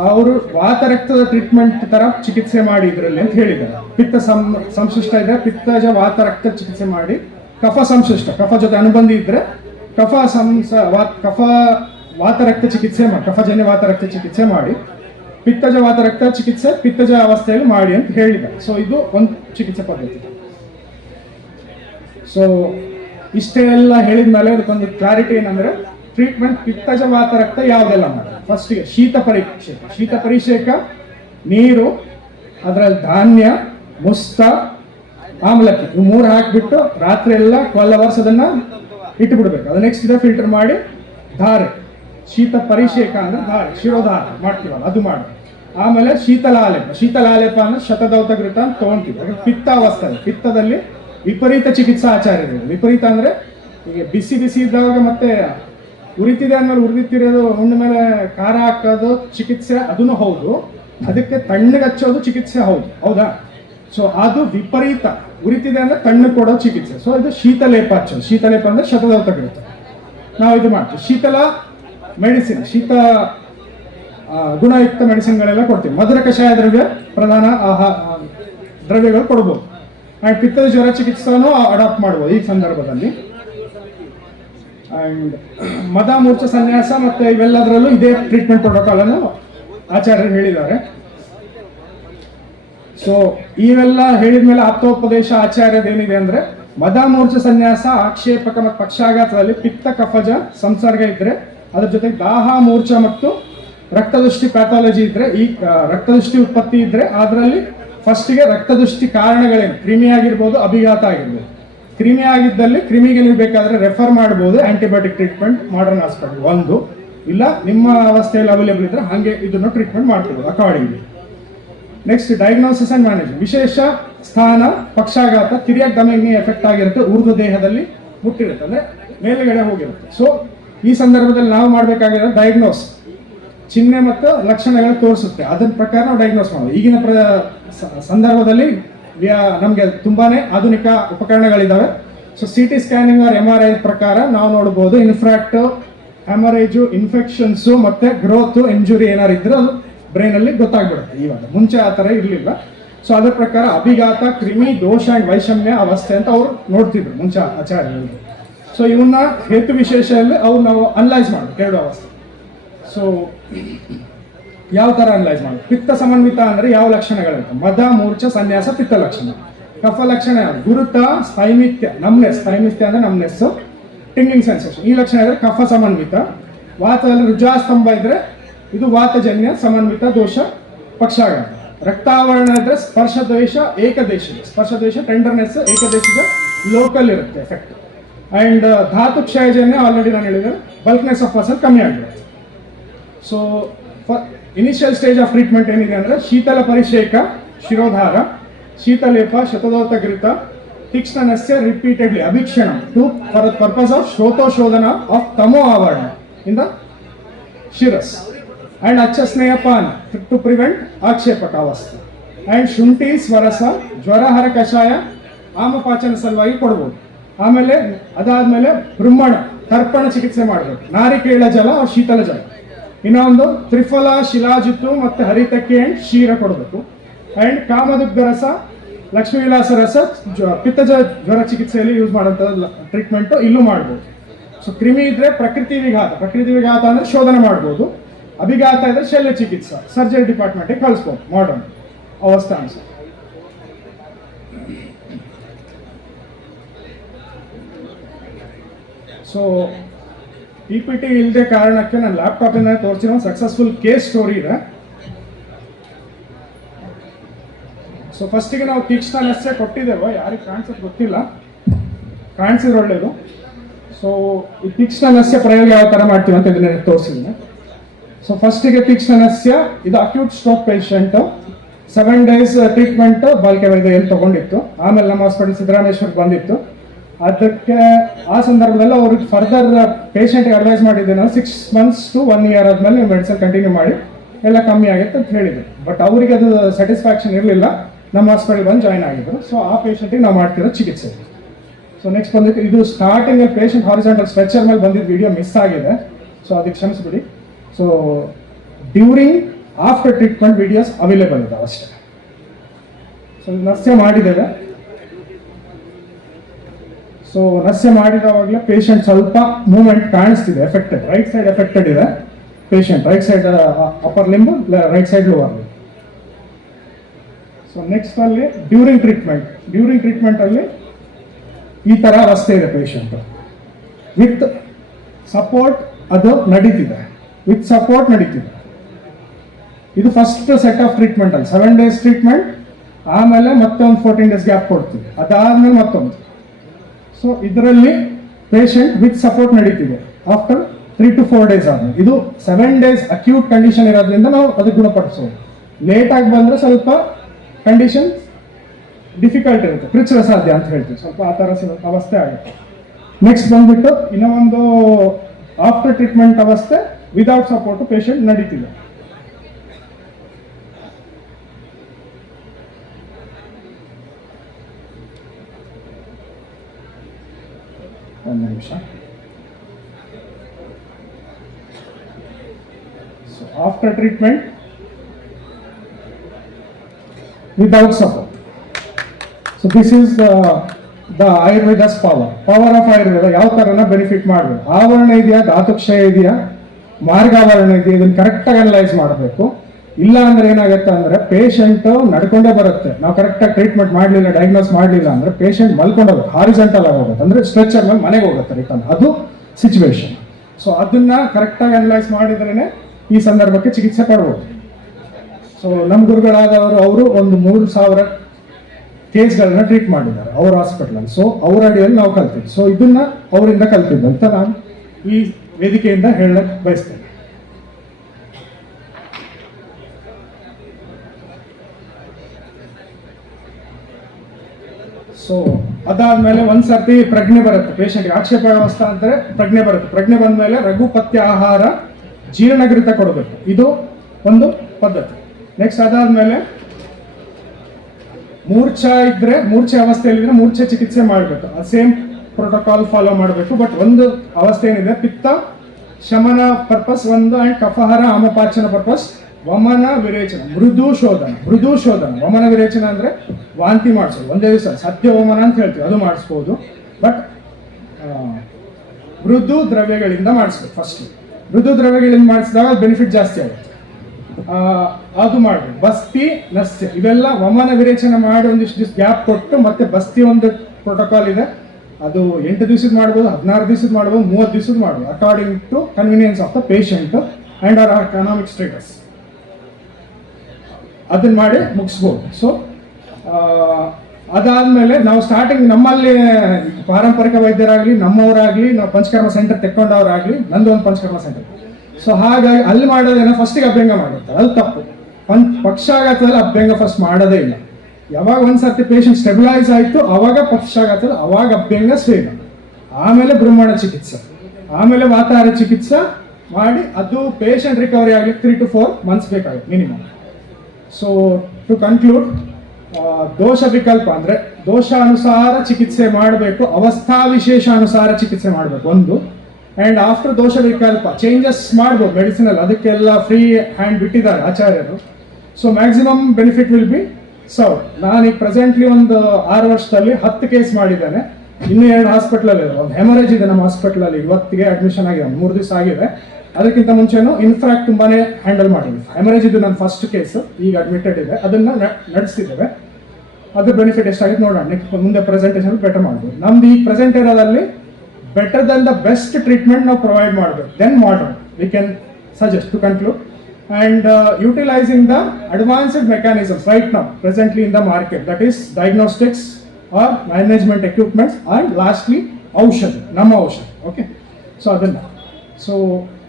ಅವರು ವಾತರಕ್ತದ ಟ್ರೀಟ್ಮೆಂಟ್ ತರ ಚಿಕಿತ್ಸೆ ಮಾಡಿ ಇದರಲ್ಲಿ ಅಂತ ಹೇಳಿದ್ದಾರೆ. ಪಿತ್ತ ಸಂಶ್ಲಿಷ್ಟ ಇದ್ರೆ ಪಿತ್ತಜ ವಾತರಕ್ತ ಚಿಕಿತ್ಸೆ ಮಾಡಿ, ಕಫ ಸಂಶ್ಲಿಷ್ಟ, ಕಫ ಜೊತೆ ಅನುಬಂಧಿ ಇದ್ರೆ ಕಫ ವಾತರಕ್ತ ಚಿಕಿತ್ಸೆ ಮಾಡಿ, ಕಫಜನ್ಯ ವಾತರಕ್ತ ಚಿಕಿತ್ಸೆ ಮಾಡಿ, ಪಿತ್ತಜ ವಾತರಕ್ತ ಚಿಕಿತ್ಸೆ ಪಿತ್ತಜ ಅವಸ್ಥೆಯಲ್ಲಿ ಮಾಡಿ ಅಂತ ಹೇಳಿದ್ದಾರೆ. ಸೊ ಇದು ಒಂದು ಚಿಕಿತ್ಸೆ ಪದ್ಧತಿ. ಸೊ ಇಷ್ಟೇ ಎಲ್ಲ ಹೇಳಿದ್ಮೇಲೆ ಅದಕ್ಕೊಂದು ಕ್ಲಾರಿಟಿ ಏನಂದ್ರೆ, ಟ್ರೀಟ್ಮೆಂಟ್ ಪಿತ್ತಜ ವಾತರಕ್ತ ಯಾವುದೆಲ್ಲ ಮಾಡಿ. ಫಸ್ಟ್ಗೆ ಶೀತ ಪರಿಷೇಕ, ನೀರು, ಅದರಲ್ಲಿ ಧಾನ್ಯ, ಮುಸ್ತ, ಆಮ್ಲಕ್ಕಿ, ಇವು 3 ಹಾಕಿಬಿಟ್ಟು ರಾತ್ರಿ ಎಲ್ಲ 12 hours ಅದನ್ನ ಇಟ್ಟುಬಿಡ್ಬೇಕು. ಅದು ನೆಕ್ಸ್ಟ್ ಇದೆ ಫಿಲ್ಟರ್ ಮಾಡಿ ಧಾರೆ, ಶೀತ ಪರಿಷೇಕ ಅಂದ್ರೆ ಧಾರೆ, ಶಿರೋಧಾರ ಮಾಡ್ತೀವಲ್ಲ ಅದು ಮಾಡಿ. ಆಮೇಲೆ ಶೀತಲಾಲೇಪ ಅಂದ್ರೆ ಶತದೌತಘೃತ ಅಂತ ತಗೊಂತೀವಿ. ಪಿತ್ತ ಅವಸ್ಥೆ, ಪಿತ್ತದಲ್ಲಿ ವಿಪರೀತ ಚಿಕಿತ್ಸಾ ಆಚಾರ್ಯರು. ವಿಪರೀತ ಅಂದ್ರೆ ಈಗ ಬಿಸಿ ಇದ್ದಾಗ ಮತ್ತೆ ಉರಿತಿದೆ ಅಂದ್ಮೇಲೆ ಉರಿತಿರೋದು, ಹುಣ್ಣ ಮೇಲೆ ಖಾರ ಹಾಕೋದು ಚಿಕಿತ್ಸೆ ಅದನ್ನು ಹೌದು, ಅದಕ್ಕೆ ತಣ್ಣಗೆ ಹಚ್ಚೋದು ಚಿಕಿತ್ಸೆ ಹೌದಾ? ಸೊ ಅದು ವಿಪರೀತ. ಉರಿತಿದೆ ಅಂದ್ರೆ ತಣ್ಣಗೆ ಕೊಡೋ ಚಿಕಿತ್ಸೆ. ಸೊ ಇದು ಶೀತಲೇಪ ಹಚ್ಚೋದು. ಶೀತಲೇಪ ಅಂದ್ರೆ ಶತದೌತಘೃತ ನಾವು ಇದು ಮಾಡ್ತೀವಿ. ಶೀತಲ ಮೆಡಿಸಿನ್, ಶೀತ ಗುಣಯುಕ್ತ ಮೆಡಿಸಿನ್ಗಳೆಲ್ಲ ಕೊಡ್ತೀವಿ. ಮಧುರ ಕಷಾಯ ದ್ರವ್ಯ ಪ್ರಧಾನ ದ್ರವ್ಯಗಳು ಕೊಡ್ಬೋದು. ಅಂಡ್ ಪಿತ್ತದ ಜ್ವರ ಚಿಕಿತ್ಸೆನೂ ಅಡಾಪ್ಟ್ ಮಾಡ್ಬೋದು ಈ ಸಂದರ್ಭದಲ್ಲಿ. ಅಂಡ್ ಮದ ಮೂರ್ಛ ಸನ್ಯಾಸ ಮತ್ತೆ ಇವೆಲ್ಲದರಲ್ಲೂ ಇದೇ ಟ್ರೀಟ್ಮೆಂಟ್ ಪ್ರೋಟೋಕಾಲ್ ಅನ್ನು ಆಚಾರ್ಯರು ಹೇಳಿದ್ದಾರೆ. ಸೊ ಇವೆಲ್ಲ ಹೇಳಿದ್ಮೇಲೆ ಆಪ್ತೋಪದೇಶ ಆಚಾರ್ಯದೇನಿದೆ ಅಂದ್ರೆ, ಮದ ಮೂರ್ಛ ಸನ್ಯಾಸ, ಆಕ್ಷೇಪಕ ಮತ್ತು ಪಕ್ಷಾಘಾತದಲ್ಲಿ ಪಿತ್ತ ಕಫಜ ಸಂಸರ್ಗ ಇದ್ರೆ, ಅದ್ರ ಜೊತೆಗೆ ದಾಹ, ಮೂರ್ಛ ಮತ್ತು ರಕ್ತದೃಷ್ಟಿ ಪ್ಯಾಥಾಲಜಿ ಇದ್ರೆ, ಈ ರಕ್ತದೃಷ್ಟಿ ಉತ್ಪತ್ತಿ ಇದ್ರೆ ಅದರಲ್ಲಿ ಫಸ್ಟ್ಗೆ ರಕ್ತದೃಷ್ಟಿ ಕಾರಣಗಳೇನು? ಕ್ರಿಮಿ ಆಗಿರ್ಬೋದು, ಅಭಿಘಾತ ಆಗಿರ್ಬೋದು. ಕ್ರಿಮಿ ಆಗಿದ್ದಲ್ಲಿ ಕ್ರಿಮಿಗೆ ನೀವು ಬೇಕಾದ್ರೆ ರೆಫರ್ ಮಾಡ್ಬೋದು ಆಂಟಿಬಯೋಟಿಕ್ ಟ್ರೀಟ್ಮೆಂಟ್ ಮಾಡರ್ನ್ ಹಾಸ್ಪಿಟಲ್. ಒಂದು ಇಲ್ಲ ನಿಮ್ಮ ಅವಸ್ಥೆಯಲ್ಲಿ ಅವೈಲೇಬಲ್ ಇದ್ರೆ ಹಾಗೆ ಇದನ್ನು ಟ್ರೀಟ್ಮೆಂಟ್ ಮಾಡ್ಬೋದು accordingly. Next diagnosis and management. ವಿಶೇಷ ಸ್ಥಾನ ಪಕ್ಷಾಘಾತ, ತಿರಿಯಾಕ್ ಡೊಮೈನ್ಗೆ ಎಫೆಕ್ಟ್ ಆಗಿರುತ್ತೆ, ಊರ್ಧ್ವ ದೇಹದಲ್ಲಿ ಮುಟ್ಟಿರುತ್ತೆ ಅಂದ್ರೆ ಮೇಲುಗಡೆ ಹೋಗಿರುತ್ತೆ. ಸೊ ಈ ಸಂದರ್ಭದಲ್ಲಿ ನಾವು ಮಾಡಬೇಕಾಗಿರೋ ಡಯಾಗ್ನೋಸ್, ಚಿಹ್ನೆ ಮತ್ತು ಲಕ್ಷಣಗಳು ತೋರಿಸುತ್ತೆ, ಅದರ ಪ್ರಕಾರ ನಾವು ಡಯಾಗ್ನೋಸ್ ಮಾಡೋದು. ಈಗಿನ ಸಂದರ್ಭದಲ್ಲಿ ನಮಗೆ ತುಂಬಾನೇ ಆಧುನಿಕ ಉಪಕರಣಗಳಿದ್ದಾವೆ. So CT scanning or MRI ಪ್ರಕಾರ ನಾವು ನೋಡ್ಬೋದು ಇನ್ಫ್ರಾಕ್ಟ್, ಹ್ಯಾಮರೇಜು, ಇನ್ಫೆಕ್ಷನ್ಸು ಮತ್ತೆ ಗ್ರೋತ್, ಇಂಜುರಿ ಏನಾರು ಇದ್ರೆ ಅದು ಬ್ರೈನ್ ಅಲ್ಲಿ ಗೊತ್ತಾಗ್ಬಿಡುತ್ತೆ. ಇವಾಗ ಮುಂಚೆ ಆ ಥರ ಇರಲಿಲ್ಲ. ಸೊ ಅದರ ಪ್ರಕಾರ ಅಭಿಘಾತ, ಕ್ರಿಮಿ, ದೋಷ ಅಂಡ್ ವೈಷಮ್ಯ ಅವಸ್ಥೆ ಅಂತ ಅವ್ರು ನೋಡ್ತಿದ್ರು ಮುಂಚೆ ಆಚಾರ್ಯರು. ಸೊ ಇವನ್ನ ಹೇತು ವಿಶೇಷದಲ್ಲಿ ಅವ್ರು ನಾವು ಅನಲೈಸ್ ಮಾಡ್ಬೇಕು ಎರಡು ಅವಸ್ಥೆ. ಸೊ ಯಾವ ತರ ಅನಲೈಸ್ ಮಾಡೋದು? ಪಿತ್ತ ಸಮನ್ವಿತ ಅಂದ್ರೆ ಯಾವ ಲಕ್ಷಣಗಳಿರುತ್ತೆ? ಮದ, ಮೂರ್ಛ, ಸನ್ಯಾಸ, ಪಿತ್ತ ಲಕ್ಷಣ. ಕಫ ಲಕ್ಷಣ ಯಾವುದು? ಗುರುತ, ಸ್ಥೈಮಿತ್ಯ, ನಮ್ನೆಸ್. ಸ್ಥೈಮಿತ್ಯ ಅಂದ್ರೆ ನಮ್ನೆಸ್, ಟಿಂಗಿಂಗ್ ಸೆನ್ಸೇಷನ್. ಈ ಲಕ್ಷಣ ಇದ್ರೆ ಕಫ ಸಮನ್ವಿತ. ವಾತದಲ್ಲಿ ರುಜಾಸ್ತಂಭ ಇದ್ರೆ ಇದು ವಾತಜನ್ಯ ಸಮನ್ವಿತ ದೋಷ ಪಕ್ಷಾಘಾತ. ರಕ್ತಾವರಣ ಇದ್ರೆ ಸ್ಪರ್ಶ ದ್ವೇಷ ಏಕದೇಶದ. ಸ್ಪರ್ಶ ದ್ವೇಷ ಟೆಂಡರ್ನೆಸ್, ಏಕದೇಶದ ಲೋಕಲ್ ಇರುತ್ತೆ ಎಫೆಕ್ಟ್. ಅಂಡ್ ಧಾತು ಕ್ಷಯಜನ್ಯ ಆಲ್ರೆಡಿ ನಾನು ಹೇಳಿದ್ರೆ ಬಲ್ಕ್ನೆಸ್ ಆಫ್ ಮಸಲ್ ಕಮ್ಮಿ ಆಗಿರುತ್ತೆ. So initial stage of treatment ಏನಿದೆ ಅಂದ್ರೆ ಶೀತಲ ಪರಿಷೇಕ, ಶಿರೋಧಾರ, ಶೀತಲೇಪ, ಶತದೌತಘೃತ, ತೀಕ್ಷ್ಣನಸ್ಯ ರಿಪೀಟೆಡ್ಲಿ ಅಭಿಕ್ಷಣ to for the purpose of ಶ್ರೋತೋಶೋಧನ ಆಫ್ ತಮೋ ಆವರಣ ಇನ್ ದ ಶಿರಸ್ ಅಂಡ್ ಅಚ್ಚಸ್ನೇಹಪಾನ ಟು ಪ್ರಿವೆಂಟ್ ಆಕ್ಷೇಪಕ ಅವಸ್ಥೆ. ಆ್ಯಂಡ್ ಶುಂಠಿ ಸ್ವರಸ ಜ್ವರಹರ ಕಷಾಯ ಆಮಪಾಚನ ಸಲುವಾಗಿ ಕೊಡ್ಬೋದು. ಆಮೇಲೆ ಅದಾದ್ಮೇಲೆ ಬ್ರಹ್ಮಣ ತರ್ಪಣ ಚಿಕಿತ್ಸೆ ಮಾಡಬೇಕು, ನಾರಿಕೇಳ ಜಲ ಶೀತಲ ಜಲ. ಇನ್ನೊಂದು ತ್ರಿಫಲ ಶಿಲಾಜಿತ್ತು ಮತ್ತು ಹರಿತಕ್ಕೆ ಆ್ಯಂಡ್ ಕ್ಷೀರ ಕೊಡಬೇಕು. ಆ್ಯಂಡ್ ಕಾಮದುಗ್ಧ ರಸ ಲಕ್ಷ್ಮೀ ವಿಲಾಸ ರಸ ಪಿತ್ತಜ ಜ್ವರ ಚಿಕಿತ್ಸೆಯಲ್ಲಿ ಯೂಸ್ ಮಾಡೋಂಥ ಟ್ರೀಟ್ಮೆಂಟು ಇಲ್ಲೂ ಮಾಡ್ಬೋದು. ಸೊ ಕ್ರಿಮಿ ಇದ್ರೆ ಪ್ರಕೃತಿ ವಿಘಾತ ಅಂದ್ರೆ ಶೋಧನೆ ಮಾಡ್ಬೋದು, ಅಭಿಘಾತ ಇದ್ರೆ ಶಲ್ಯ ಚಿಕಿತ್ಸಾ ಸರ್ಜರಿ ಡಿಪಾರ್ಟ್ಮೆಂಟ್ಗೆ ಕಳಿಸ್ಬೋದು ಮಾಡರ್ನ್ ಅವಸ್ಥೆ ಅನ್ಸುತ್ತೆ. ಸೊ PPT ಇಲ್ಲದೆ ಕಾರಣಕ್ಕೆ ನಾನು ಲ್ಯಾಪ್ಟಾಪಿಂದ ತೋರಿಸಿರೋ ಸಕ್ಸಸ್ಫುಲ್ ಕೇಸ್ ಸ್ಟೋರಿ ಇದೆ. ಸೊ ಫಸ್ಟಿಗೆ ನಾವು ತೀಕ್ಷ್ಣ ನಸ್ಯ ಕೊಟ್ಟಿದ್ದೇವೆ, ಯಾರಿಗೆ ಕಾಣಿಸೋದು ಗೊತ್ತಿಲ್ಲ, ಕಾಣಿಸಿದ್ರೆ ಒಳ್ಳೇದು. ಸೊ ಈ ತೀಕ್ಷ್ಣ ನಸ್ಯ ಪ್ರಯೋಗ ಯಾವ ಥರ ಮಾಡ್ತೀವಿ ಅಂತ ಇದನ್ನ ತೋರಿಸಿದ್ದೀನಿ. ಸೊ ಫಸ್ಟಿಗೆ ತೀಕ್ಷ್ಣ ನಸ್ಯ ಇದು acute stroke patient, 7 days treatment ಬಾಲ್ಕೆ ವೈದ್ಯರಲ್ಲಿ ತಗೊಂಡಿತ್ತು. ಆಮೇಲೆ ನಮ್ಮ ಹಾಸ್ಪಿಟಲ್ ಸಿದ್ದರಾಮೇಶ್ವರ್ಗೆ ಬಂದಿತ್ತು. ಅದಕ್ಕೆ ಆ ಸಂದರ್ಭದಲ್ಲಿ ಅವ್ರಿಗೆ ಫರ್ದರ್ ಪೇಷಂಟ್ಗೆ ಅಡ್ವೈಸ್ ಮಾಡಿದ್ದೆ ನಾವು 6 months to 1 year ಆದಮೇಲೆ ನೀವು ಮೆಡಿಸಿನ್ ಕಂಟಿನ್ಯೂ ಮಾಡಿ ಎಲ್ಲ ಕಮ್ಮಿ ಆಗುತ್ತೆ ಅಂತ ಹೇಳಿದ್ರು. ಬಟ್ ಅವರಿಗೆ ಅದು ಸ್ಯಾಟಿಸ್ಫ್ಯಾಕ್ಷನ್ ಇರಲಿಲ್ಲ, ನಮ್ಮ ಹಾಸ್ಪಿಟಲ್ ಬಂದು ಜಾಯ್ನ್ ಆಗಿದ್ರು. ಸೊ ಆ ಪೇಷಂಟಿಗೆ ನಾವು ಮಾಡ್ತಿರೋ ಚಿಕಿತ್ಸೆ. ಸೊ ನೆಕ್ಸ್ಟ್ ಬಂದಿತ್ತು ಇದು ಸ್ಟಾರ್ಟಿಂಗ್ ಪೇಷಂಟ್ ಹಾರಿಜಾಂಟಲ್ ಸ್ಟ್ರೆಚರ್ ಮೇಲೆ ಬಂದಿದ್ದ ವಿಡಿಯೋ ಮಿಸ್ ಆಗಿದೆ, ಸೊ ಅದಕ್ಕೆ ಕ್ಷಮಿಸ್ಬಿಡಿ. So during after treatment videos available ಇದೆ ಅಷ್ಟೇ. ಸೊ ನಸ್ಯ ಮಾಡಿದ್ದೇವೆ. ಸೊ ನಸ್ಯ ಮಾಡಿದವಾಗಲೇ ಪೇಷಂಟ್ ಸ್ವಲ್ಪ ಮೂವ್ಮೆಂಟ್ ಕಾಣಿಸ್ತಿದೆ, ಎಫೆಕ್ಟೆಡ್ ರೈಟ್ ಸೈಡ್ ಎಫೆಕ್ಟೆಡ್ ಇದೆ patient, right side upper limb, right side lower limb. So next ಅಲ್ಲಿ ಡ್ಯೂರಿಂಗ್ ಟ್ರೀಟ್ಮೆಂಟ್ ಅಲ್ಲಿ ಈ ತರ ಅವಸ್ಥೆ ಇದೆ ಪೇಷಂಟ್. ವಿತ್ ಸಪೋರ್ಟ್ ಅದು ನಡೀತಿದೆ, ಇದು ಫಸ್ಟ್ ಸೆಟ್ ಆಫ್ ಟ್ರೀಟ್ಮೆಂಟ್ ಅಲ್ಲಿ 7 days ಟ್ರೀಟ್ಮೆಂಟ್, ಆಮೇಲೆ ಮತ್ತೊಂದು 14 days ಗ್ಯಾಪ್ ಕೊಡ್ತೀವಿ, ಅದಾದ್ಮೇಲೆ ಮತ್ತೊಂದು. ಸೊ ಇದರಲ್ಲಿ ಪೇಷಂಟ್ ವಿತ್ ಸಪೋರ್ಟ್ ನಡೀತಿದೆ ಆಫ್ಟರ್ 3 to 4 days ಆದ್ಮೇಲೆ. ಇದು 7 days ಅಕ್ಯೂಟ್ ಕಂಡೀಷನ್ ಇರೋದ್ರಿಂದ ನಾವು ಅದಕ್ಕೆ ಗುಣಪಡಿಸೋದು. ಲೇಟ್ ಆಗಿ ಬಂದ್ರೆ ಸ್ವಲ್ಪ ಕಂಡೀಷನ್ ಡಿಫಿಕಲ್ಟ್ ಇರುತ್ತೆ, ಪ್ರಿಚರ ಸಾಧ್ಯ ಅಂತ ಹೇಳ್ತೀವಿ, ಸ್ವಲ್ಪ ಆ ಥರ ಅವಸ್ಥೆ ಆಗುತ್ತೆ. ನೆಕ್ಸ್ಟ್ ಬಂದ್ಬಿಟ್ಟು ಇನ್ನೊಂದು ಆಫ್ಟರ್ ಟ್ರೀಟ್ಮೆಂಟ್ ಅವಸ್ಥೆ ವಿದೌಟ್ ಸಪೋರ್ಟ್ ಪೇಷಂಟ್ ನಡೀತಿದೆ. ಒಂದು ನಿಮಿಷ. So after treatment without support. So this is the Ayurveda's power of Ayurveda. ಯಾವ ಥರನ ಬೆನಿಫಿಟ್ ಮಾಡಬೇಕು, ಆವರಣ ಇದೆಯಾ, ಧಾತುಕ್ಷಯ ಇದೆಯಾ, ಮಾರ್ಗಾವರಣ ಇದೆಯಾ, ಇದನ್ನು ಕರೆಕ್ಟಾಗಿ ಅನಲೈಸ್ ಮಾಡಬೇಕು. ಇಲ್ಲ ಅಂದ್ರೆ ಏನಾಗುತ್ತೆ ಅಂದ್ರೆ ಪೇಷಂಟ್ ನಡ್ಕೊಂಡೇ ಬರುತ್ತೆ, ನಾವು ಕರೆಕ್ಟಾಗಿ ಟ್ರೀಟ್ಮೆಂಟ್ ಮಾಡಲಿಲ್ಲ, ಡಯಾಗ್ನೋಸ್ ಮಾಡಲಿಲ್ಲ ಅಂದ್ರೆ ಪೇಷಂಟ್ ಮಲ್ಕೊಂಡೋಗುತ್ತೆ, ಹಾರಿಜಾಂಟಲ್ ಆಗೋಗುತ್ತೆ, ಅಂದ್ರೆ ಸ್ಟ್ರೆಚರ್ ಮೇಲೆ ಮನೆಗೆ ಹೋಗುತ್ತೆ ರಿಟರ್ನ್, ಅದು ಸಿಚುವೇಶನ್. ಸೊ ಅದನ್ನ ಕರೆಕ್ಟಾಗಿ ಅನಲೈಸ್ ಮಾಡಿದ್ರೇನೆ ಈ ಸಂದರ್ಭಕ್ಕೆ ಚಿಕಿತ್ಸೆ ಪಡ್ಬೋದು. ಸೊ ನಮ್ಮ ಗುರುಗಳಾದವರು ಅವರು ಒಂದು 3,000 ಕೇಸ್ಗಳನ್ನ ಟ್ರೀಟ್ ಮಾಡಿದ್ದಾರೆ ಅವ್ರ ಹಾಸ್ಪಿಟಲಲ್ಲಿ. ಸೊ ಅವ್ರ ಅಡಿಯಲ್ಲಿ ನಾವು ಕಲ್ತಿದ್ವಿ. ಸೊ ಇದನ್ನ ಅವರಿಂದ ಕಲ್ತಿದ್ದು ಅಂತ ನಾನು ಈ ವೇದಿಕೆಯಿಂದ ಹೇಳಕ್ ಬಯಸ್ತೇನೆ. ಸೊ ಅದಾದ್ಮೇಲೆ ಒಂದ್ಸರ್ತಿ ಪ್ರಜ್ಞೆ ಬರುತ್ತೆ ಪೇಷಂಟ್ಗೆ, ಆಕ್ಷೇಪ ವ್ಯವಸ್ಥೆ ಅಂದ್ರೆ ಪ್ರಜ್ಞೆ ಬರುತ್ತೆ. ಪ್ರಜ್ಞೆ ಬಂದ್ಮೇಲೆ ಲಘು ಪಥ್ಯ ಆಹಾರ ಜೀರ್ಣಗೃತ ಕೊಡಬೇಕು, ಇದು ಒಂದು ಪದ್ಧತಿ. ನೆಕ್ಸ್ಟ್ ಅದಾದ್ಮೇಲೆ ಮೂರ್ಛೆ ಅವಸ್ಥೆಯಲ್ಲಿದ್ರೆ ಮೂರ್ಛೆ ಚಿಕಿತ್ಸೆ ಮಾಡಬೇಕು, ಅದು ಸೇಮ್ ಪ್ರೋಟೋಕಾಲ್ ಫಾಲೋ ಮಾಡಬೇಕು. ಬಟ್ ಒಂದು ಅವಸ್ಥೆ ಏನಿದೆ, ಪಿತ್ತ ಶಮನ ಪರ್ಪಸ್ ಒಂದು, ಅಂಡ್ ಕಫಹರ ಆಮಪಾಚನ ಪರ್ಪಸ್, ವಮನ ವಿರೇಚನ, ಮೃದು ಶೋಧನ. ವಮನ ವಿರೇಚನ ಅಂದ್ರೆ ವಾಂತಿ ಮಾಡಿಸೋದು, ಒಂದೇ ದಿವಸ ಸತ್ಯ ವಮನ ಅಂತ ಹೇಳ್ತೀವಿ, ಅದು ಮಾಡಿಸ್ಬೋದು. ಬಟ್ ಮೃದು ದ್ರವ್ಯಗಳಿಂದ ಮಾಡಿಸ್ಬೇಕು. ಫಸ್ಟ್ ಮೃದು ದ್ರವ್ಯಗಳಿಂದ ಮಾಡಿಸಿದಾಗ ಬೆನಿಫಿಟ್ ಜಾಸ್ತಿ ಆಗುತ್ತೆ, ಅದು ಮಾಡಬೇಕು. ಬಸ್ತಿ ನಸ್ಯ ಇವೆಲ್ಲ ವಮನ ವಿರೇಚನ ಮಾಡಿ ಒಂದಿಷ್ಟು ದಿವಸ ಗ್ಯಾಪ್ ಕೊಟ್ಟು ಮತ್ತೆ ಬಸ್ತಿ ಒಂದು ಪ್ರೋಟೋಕಾಲ್ ಇದೆ, ಅದು 8 ದಿವಸದ ಮಾಡ್ಬೋದು, 16 ದಿವಸದ ಮಾಡ್ಬೋದು, 30 ದಿವಸದ ಮಾಡ್ಬೋದು, according to convenience of the patient and our economic status. ಅದನ್ನ ಮಾಡಿ ಮುಗಿಸ್ಬೋದು. ಸೊ ಅದಾದ್ಮೇಲೆ ನಾವು ಸ್ಟಾರ್ಟಿಂಗ್ ನಮ್ಮಲ್ಲಿ ಪಾರಂಪರಿಕ ವೈದ್ಯರಾಗ್ಲಿ, ನಮ್ಮವರಾಗ್ಲಿ, ನಾವು ಪಂಚಕರ್ಮ ಸೆಂಟರ್ ತೆಕ್ಕೊಂಡವರಾಗ್ಲಿ, ನಂದು ಒಂದು ಪಂಚಕರ್ಮ ಸೆಂಟರ್. ಸೊ ಹಾಗಾಗಿ ಅಲ್ಲಿ ಮಾಡೋದೇನೋ ಫಸ್ಟಿಗೆ ಅಭ್ಯಂಗ ಮಾಡುತ್ತೆ, ಅದು ತಪ್ಪು. ಪಕ್ಷಾಘಾತದಲ್ಲಿ ಅಭ್ಯಂಗ ಫಸ್ಟ್ ಮಾಡೋದೇ ಇಲ್ಲ. ಯಾವಾಗ ಒಂದ್ಸರ್ತಿ ಪೇಷಂಟ್ ಸ್ಟೆಬಿಲೈಸ್ ಆಯ್ತು ಅವಾಗ ಪಕ್ಷಾಘಾತದಲ್ಲಿ ಅವಾಗ ಅಭ್ಯಂಗ ಸ್ವೇಗ, ಆಮೇಲೆ ಬ್ರಹ್ಮಣ ಚಿಕಿತ್ಸೆ, ಆಮೇಲೆ ವಾತಾಹಾರ ಚಿಕಿತ್ಸೆ ಮಾಡಿ ಅದು ಪೇಷಂಟ್ ರಿಕವರಿ ಆಗ್ಲಿಕ್ಕೆ 3 to 4 months ಬೇಕಾಗುತ್ತೆ ಮಿನಿಮಮ್. ಸೊ ಟು ಕನ್ಕ್ಲೂಡ್, ದೋಷ ವಿಕಲ್ಪ ಅಂದರೆ ದೋಷಾನುಸಾರ ಚಿಕಿತ್ಸೆ ಮಾಡಬೇಕು, ಅವಸ್ಥಾ ವಿಶೇಷಾನುಸಾರ ಚಿಕಿತ್ಸೆ ಮಾಡಬೇಕು ಒಂದು. ಆ್ಯಂಡ್ ಆಫ್ಟರ್ ದೋಷ ವಿಕಲ್ಪ ಚೇಂಜಸ್ ಮಾಡ್ಬೋದು ಮೆಡಿಸಿನಲ್ಲಿ, ಅದಕ್ಕೆಲ್ಲ ಫ್ರೀ ಹ್ಯಾಂಡ್ ಬಿಟ್ಟಿದ್ದಾರೆ ಆಚಾರ್ಯರು. So maximum benefit will be serve. ನಾನೀಗ ಪ್ರೆಸೆಂಟ್ಲಿ ಒಂದು 6 ವರ್ಷದಲ್ಲಿ 10 ಕೇಸ್ ಮಾಡಿದ್ದೇನೆ. ಇನ್ನೂ 2 ಹಾಸ್ಪಿಟ್ಲಲ್ಲಿ ಇದೆ. ಒಂದು ಹೆಮರೇಜ್ ಇದೆ ನಮ್ಮ ಹಾಸ್ಪಿಟ್ಲಲ್ಲಿ, ಇವತ್ತಿಗೆ ಅಡ್ಮಿಷನ್ ಆಗಿದೆ, 3 ದಿವಸ ಆಗಿದೆ. ಅದಕ್ಕಿಂತ ಮುಂಚೆನೂ ಇನ್ಫ್ರಾಕ್ಟ್ ತುಂಬಾನೇ ಹ್ಯಾಂಡಲ್ ಮಾಡಿದ್ವಿ. ಹೆಮರೇಜ್ ಇದು ನನ್ನ ಫಸ್ಟ್ ಕೇಸ್, ಈಗ ಅಡ್ಮಿಟೆಡ್ ಇದೆ, ಅದನ್ನ ನಡೆಸ್ತಿದ್ದೇವೆ. ಅದ್ರ ಬೆನಿಫಿಟ್ ಎಷ್ಟಾಗಿದೆ ನೋಡೋಣ, ನೆಕ್ಸ್ಟ್ ಮುಂದೆ ಪ್ರೆಸೆಂಟೇಷನ್ ಬೆಟರ್ ಮಾಡ್ಬೋದು. ನಮ್ದು ಈ ಪ್ರೆಸೆಂಟ್ ಇರೋದಲ್ಲಿ better than the best treatment ನಾವು ಪ್ರೊವೈಡ್ ಮಾಡಬೇಕು, then modern we can suggest to conclude. And utilizing the advanced mechanisms right now presently in the market, that is diagnostics or management equipments, and lastly aushadha, nama aushadha. Okay, so adanna, so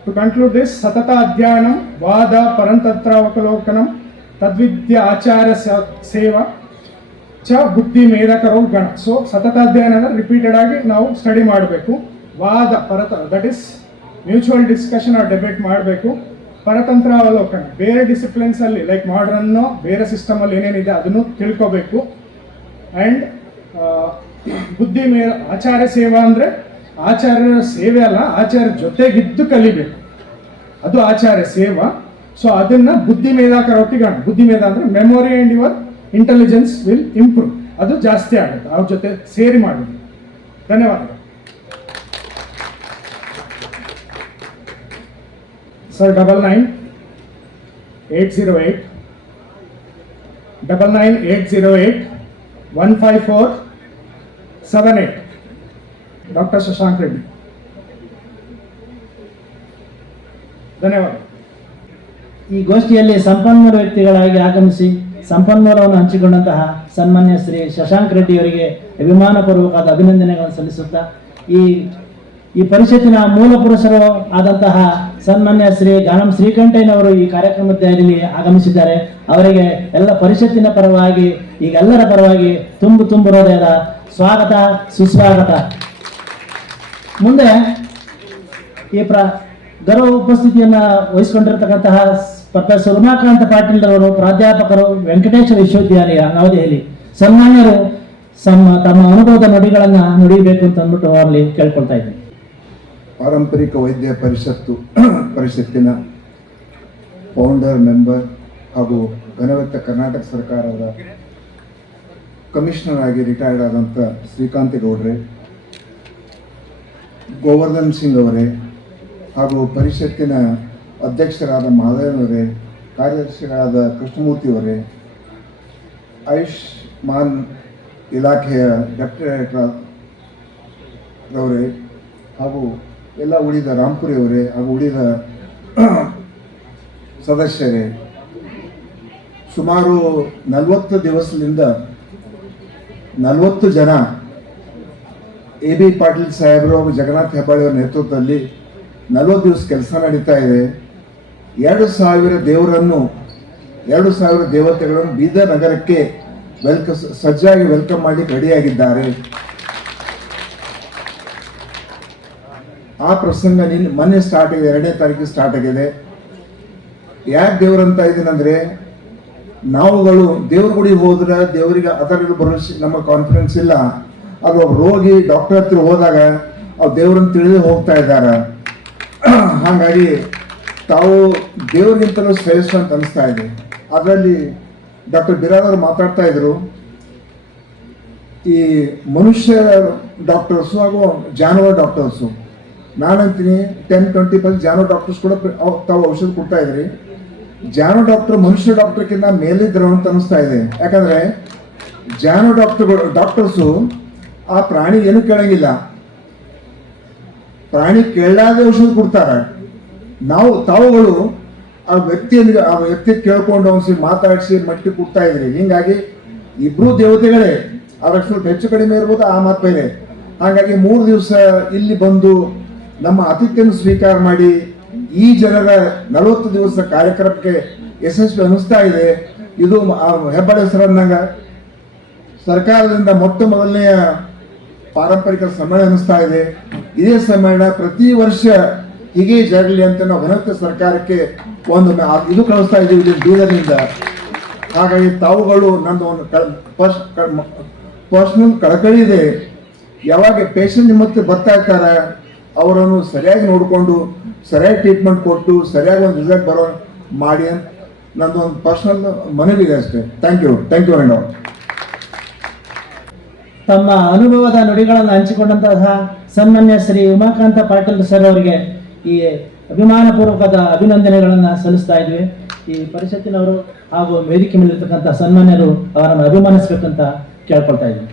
to conclude this, satata adhyanam vada parantatra avakalokanam tadvidya acharya seva cha buddhi medakaro gana. So satata adhyana repeated agi ನಾವು study ಮಾಡಬೇಕು. ವಾದ ಪರತ, that is mutual discussion or debate ಮಾಡಬೇಕು. ಪರತಂತ್ರ ಅವಲೋಕನ, ಬೇರೆ disciplines ಅಲ್ಲಿ like ಮಾಡ್ರನ್ನು ಬೇರೆ system ಅಲ್ಲಿ ಏನೇನಿದೆ ಅದನ್ನು ತಿಳ್ಕೋಬೇಕು. ಆ್ಯಂಡ್ ಬುದ್ಧಿ ಆಚಾರ್ಯ ಸೇವಾ ಅಂದರೆ ಆಚಾರ್ಯರ ಸೇವೆ ಅಲ್ಲ, ಆಚಾರ್ಯ ಜೊತೆಗಿದ್ದು ಕಲಿಬೇಕು, ಅದು ಆಚಾರ್ಯ ಸೇವಾ. ಸೊ ಅದನ್ನ ಬುದ್ಧಿ ಮೇಧಾಕರೋತಿಗಾಣ, ಬುದ್ಧಿ ಮೇಧ ಅಂದರೆ memory and your intelligence will improve, ಅದು ಜಾಸ್ತಿ ಆಗುತ್ತೆ ಅವ್ರ ಜೊತೆ ಸೇರಿ ಮಾಡೋದು. ಧನ್ಯವಾದಗಳು ಸರ್. 99-808 15478 ಡಾಕ್ಟರ್ ಶಶಾಂಕ್ ರೆಡ್ಡಿ. ಧನ್ಯವಾದ. ಈ ಗೋಷ್ಠಿಯಲ್ಲಿ ಸಂಪನ್ಮೂಲ ವ್ಯಕ್ತಿಗಳಾಗಿ ಆಗಮಿಸಿ ಸಂಪನ್ಮೂಲವನ್ನು ಹಂಚಿಕೊಂಡಂತಹ ಸನ್ಮಾನ್ಯ ಶ್ರೀ ಶಶಾಂಕ್ ರೆಡ್ಡಿ ಅವರಿಗೆ ಅಭಿಮಾನಪೂರ್ವಕವಾದ ಅಭಿನಂದನೆಗಳನ್ನು ಸಲ್ಲಿಸುತ್ತಾ, ಈ ಪರಿಷತ್ತಿನ ಮೂಲ ಪುರುಷರು ಆದಂತಹ ಸನ್ಮಾನ್ಯ ಶ್ರೀ ಗಾನಂ ಶ್ರೀಕಂಠಯ್ಯನವರು ಈ ಕಾರ್ಯಕ್ರಮದಲ್ಲಿ ಆಗಮಿಸಿದ್ದಾರೆ. ಅವರಿಗೆ ಎಲ್ಲ ಪರಿಷತ್ತಿನ ಪರವಾಗಿ, ಈಗೆಲ್ಲರ ಪರವಾಗಿ ತುಂಬು ಹೃದಯದ ಸ್ವಾಗತ, ಸುಸ್ವಾಗತ. ಮುಂದೆ ಈ ಗೌರವ ಉಪಸ್ಥಿತಿಯನ್ನ ವಹಿಸಿಕೊಂಡಿರತಕ್ಕಂತಹ ಪ್ರೊಫೆಸರ್ ಉಮಾಕಾಂತ ಪಾಟೀಲ್ ಅವರು, ಪ್ರಾಧ್ಯಾಪಕರು, ವೆಂಕಟೇಶ್ವರ ವಿಶ್ವವಿದ್ಯಾಲಯ ನವದೆಹಲಿ. ಸನ್ಮಾನ್ಯರು ತಮ್ಮ ಅನುಭವದ ನುಡಿಗಳನ್ನ ನುಡಿಬೇಕು ಅಂತ ಅಂದ್ಬಿಟ್ಟು ಅವರಲ್ಲಿ ಕೇಳ್ಕೊಳ್ತಾ ಇದ್ದೀನಿ. ಪಾರಂಪರಿಕ ವೈದ್ಯ ಪರಿಷತ್ತಿನ ಫೌಂಡರ್, ಮೆಂಬರ್ ಹಾಗೂ ಘನವೆತ್ತ ಕರ್ನಾಟಕ ಸರ್ಕಾರದ ಕಮಿಷನರ್ ಆಗಿ ರಿಟೈರ್ಡ್ ಆದಂಥ ಶ್ರೀಕಾಂತ್ ಗೌಡ್ರೆ, ಗೋವರ್ಧನ್ ಸಿಂಗ್ ಅವರೇ ಹಾಗೂ ಪರಿಷತ್ತಿನ ಅಧ್ಯಕ್ಷರಾದ ಮಹದೇವನವರೇ, ಕಾರ್ಯದರ್ಶಿಗಳಾದ ಕೃಷ್ಣಮೂರ್ತಿಯವರೇ, ಆಯುಷ್ಮಾನ್ ಇಲಾಖೆಯ ಡಾಕ್ಟರೇಟ್ ಅವರೇ ಹಾಗೂ ಎಲ್ಲ ಉಳಿದ ರಾಂಪುರಿ ಅವರೇ ಹಾಗೂ ಉಳಿದ ಸದಸ್ಯರೇ, ಸುಮಾರು 40 ದಿವಸದಿಂದ 40 ಜನ ಎ ಬಿ ಪಾಟೀಲ್ ಸಾಹೇಬರು ಹಾಗೂ ಜಗನ್ನಾಥ್ ಹೆಬ್ಬಾಳಿ ಅವರ ನೇತೃತ್ವದಲ್ಲಿ 40 ದಿವಸ ಕೆಲಸ ನಡೀತಾ ಇದೆ. 2000 ದೇವತೆಗಳನ್ನು ಬೀದರ್ ನಗರಕ್ಕೆ ಸಜ್ಜಾಗಿ ವೆಲ್ಕಮ್ ಮಾಡಿ ರೆಡಿಯಾಗಿದ್ದಾರೆ. ಆ ಪ್ರಸಂಗ ಮೊನ್ನೆ ಸ್ಟಾರ್ಟ್ ಆಗಿದೆ, 2ನೇ ತಾರೀಕಿಗೆ ಸ್ಟಾರ್ಟ್ ಆಗಿದೆ. ಯಾಕೆ ದೇವರಂತ ಇದೀನಂದ್ರೆ, ನಾವುಗಳು ದೇವ್ರ ಗುಡಿಗೆ ಹೋದ್ರೆ ದೇವರಿಗೆ ಅದರಲ್ಲಿ ಭರವಸೆ, ನಮ್ಮ ಕಾನ್ಫಿಡೆನ್ಸ್ ಇಲ್ಲ. ಅದು ಒಬ್ಬ ರೋಗಿ ಡಾಕ್ಟರ್ ಹತ್ರ ಹೋದಾಗ ಅವ್ರು ದೇವ್ರನ್ನ ತಿಳಿದು ಹೋಗ್ತಾ ಇದ್ದಾರೆ. ಹಾಗಾಗಿ ತಾವು ದೇವ್ರಿಗಿಂತಲೂ ಶ್ರೇಷ್ಠ ಅಂತ ಅನಿಸ್ತಾ ಇದೆ. ಅದರಲ್ಲಿ ಡಾಕ್ಟರ್ ಬಿರಾದರ್ ಮಾತಾಡ್ತಾ ಇದ್ರು, ಈ ಮನುಷ್ಯ ಡಾಕ್ಟರ್ಸು ಹಾಗೂ ಜಾನುವಾರು ಡಾಕ್ಟರ್ಸು. ನಾನಂತೀನಿ 10-20% ಜಾನುವಾರು ಡಾಕ್ಟರ್ಸ್ ಕೂಡ ತಾವು ಔಷಧ ಕೊಡ್ತಾ ಇದ್ರಿ. ಜಾನುವಾರು ಡಾಕ್ಟರ್ ಮನುಷ್ಯ ಡಾಕ್ಟರ್ಕಿಂತ ಮೇಲಿದ್ರು ಅಂತ ಅನಿಸ್ತಾ ಇದೆ. ಯಾಕಂದ್ರೆ ಜಾನುವಾರು ಡಾಕ್ಟರ್ಸು ಆ ಪ್ರಾಣಿ ಏನು ಕೇಳಂಗಿಲ್ಲ, ಪ್ರಾಣಿ ಕೇಳಾದೆ ಔಷಧ ಕೊಡ್ತಾರೆ. ತಾವುಗಳು ಆ ವ್ಯಕ್ತಿ ಕೇಳ್ಕೊಂಡು ಅವನಿಸಿ ಮಾತಾಡಿಸಿ ಮಟ್ಟಿ ಕೊಡ್ತಾ ಇದ್ರಿ. ಹಿಂಗಾಗಿ ಇಬ್ರು ದೇವತೆಗಳೇ, ಅದ್ರ ಸ್ವಲ್ಪ ಹೆಚ್ಚು ಕಡಿಮೆ ಇರ್ಬೋದು, ಆ ಮಾತು ಬೇರೆ. ಹಾಗಾಗಿ 3 ದಿವಸ ಇಲ್ಲಿ ಬಂದು ನಮ್ಮ ಆತಿಥ್ಯನ ಸ್ವೀಕಾರ ಮಾಡಿ ಈ ಜನರ 40 ದಿವಸ ಕಾರ್ಯಕ್ರಮಕ್ಕೆ ಯಶಸ್ವಿ ಅನಿಸ್ತಾ ಇದೆ. ಇದು ಹೆಬ್ಬಾಳೆ ಸರಂದಂಗ ಸರ್ಕಾರದಿಂದ ಮೊದಲನೆಯ ಪಾರಂಪರಿಕ ಸಮ್ಮೇಳನ ಅನಿಸ್ತಾ ಇದೆ. ಇದೇ ಸಮ್ಮೇಳನ ಪ್ರತಿ ವರ್ಷ ಹೀಗೆ ಜರಗಲಿ ಅಂತ ನಾವು ಘನತೆ ಸರ್ಕಾರಕ್ಕೆ ಒಂದು ಇದು ಕಳಿಸ್ತಾ ಇದ್ದೀವಿ ಬೀದರ್ನಿಂದ. ಹಾಗಾಗಿ ತಾವುಗಳು ನಂದು ಒಂದು ಪರ್ಸನಲ್ ಕಳಕಳಿ ಇದೆ. ಯಾವಾಗ ಪೇಷಂಟ್ ಮತ್ತೆ ಬರ್ತಾ ಇರ್ತಾರೆ ಅವರನ್ನು ಸರಿಯಾಗಿ ನೋಡಿಕೊಂಡು ಸರಿಯಾಗಿ ಟ್ರೀಟ್ಮೆಂಟ್ ಕೊಟ್ಟು ಸರಿಯಾಗಿ ಒಂದು ರಿಸಲ್ಟ್ ಬರೋ ಮಾಡಿ ಅಂತ ನಂದು ಒಂದು ಪರ್ಸನಲ್ ಮನವಿ ಇದೆ ಅಷ್ಟೇ. Thank you very much. ತಮ್ಮ ಅನುಭವದ ನುಡಿಗಳನ್ನು ಹಂಚಿಕೊಂಡಂತಹ ಸನ್ಮಾನ್ಯ ಶ್ರೀ ಉಮಾಕಾಂತ ಪಾಟೀಲ್ ಸರ್ ಅವರಿಗೆ ಈ ಅಭಿಮಾನಪೂರ್ವಕದ ಅಭಿನಂದನೆಗಳನ್ನು ಸಲ್ಲಿಸ್ತಾ ಇದ್ವಿ. ಈ ಪರಿಷತ್ತಿನವರು ಹಾಗೂ ವೇದಿಕೆ ಮೇಲಿರ್ತಕ್ಕಂಥ ಸನ್ಮಾನ್ಯರು ಅವರನ್ನು ಅಭಿಮಾನಿಸಬೇಕಂತ ಕೇಳ್ಕೊಳ್ತಾ ಇದ್ವಿ.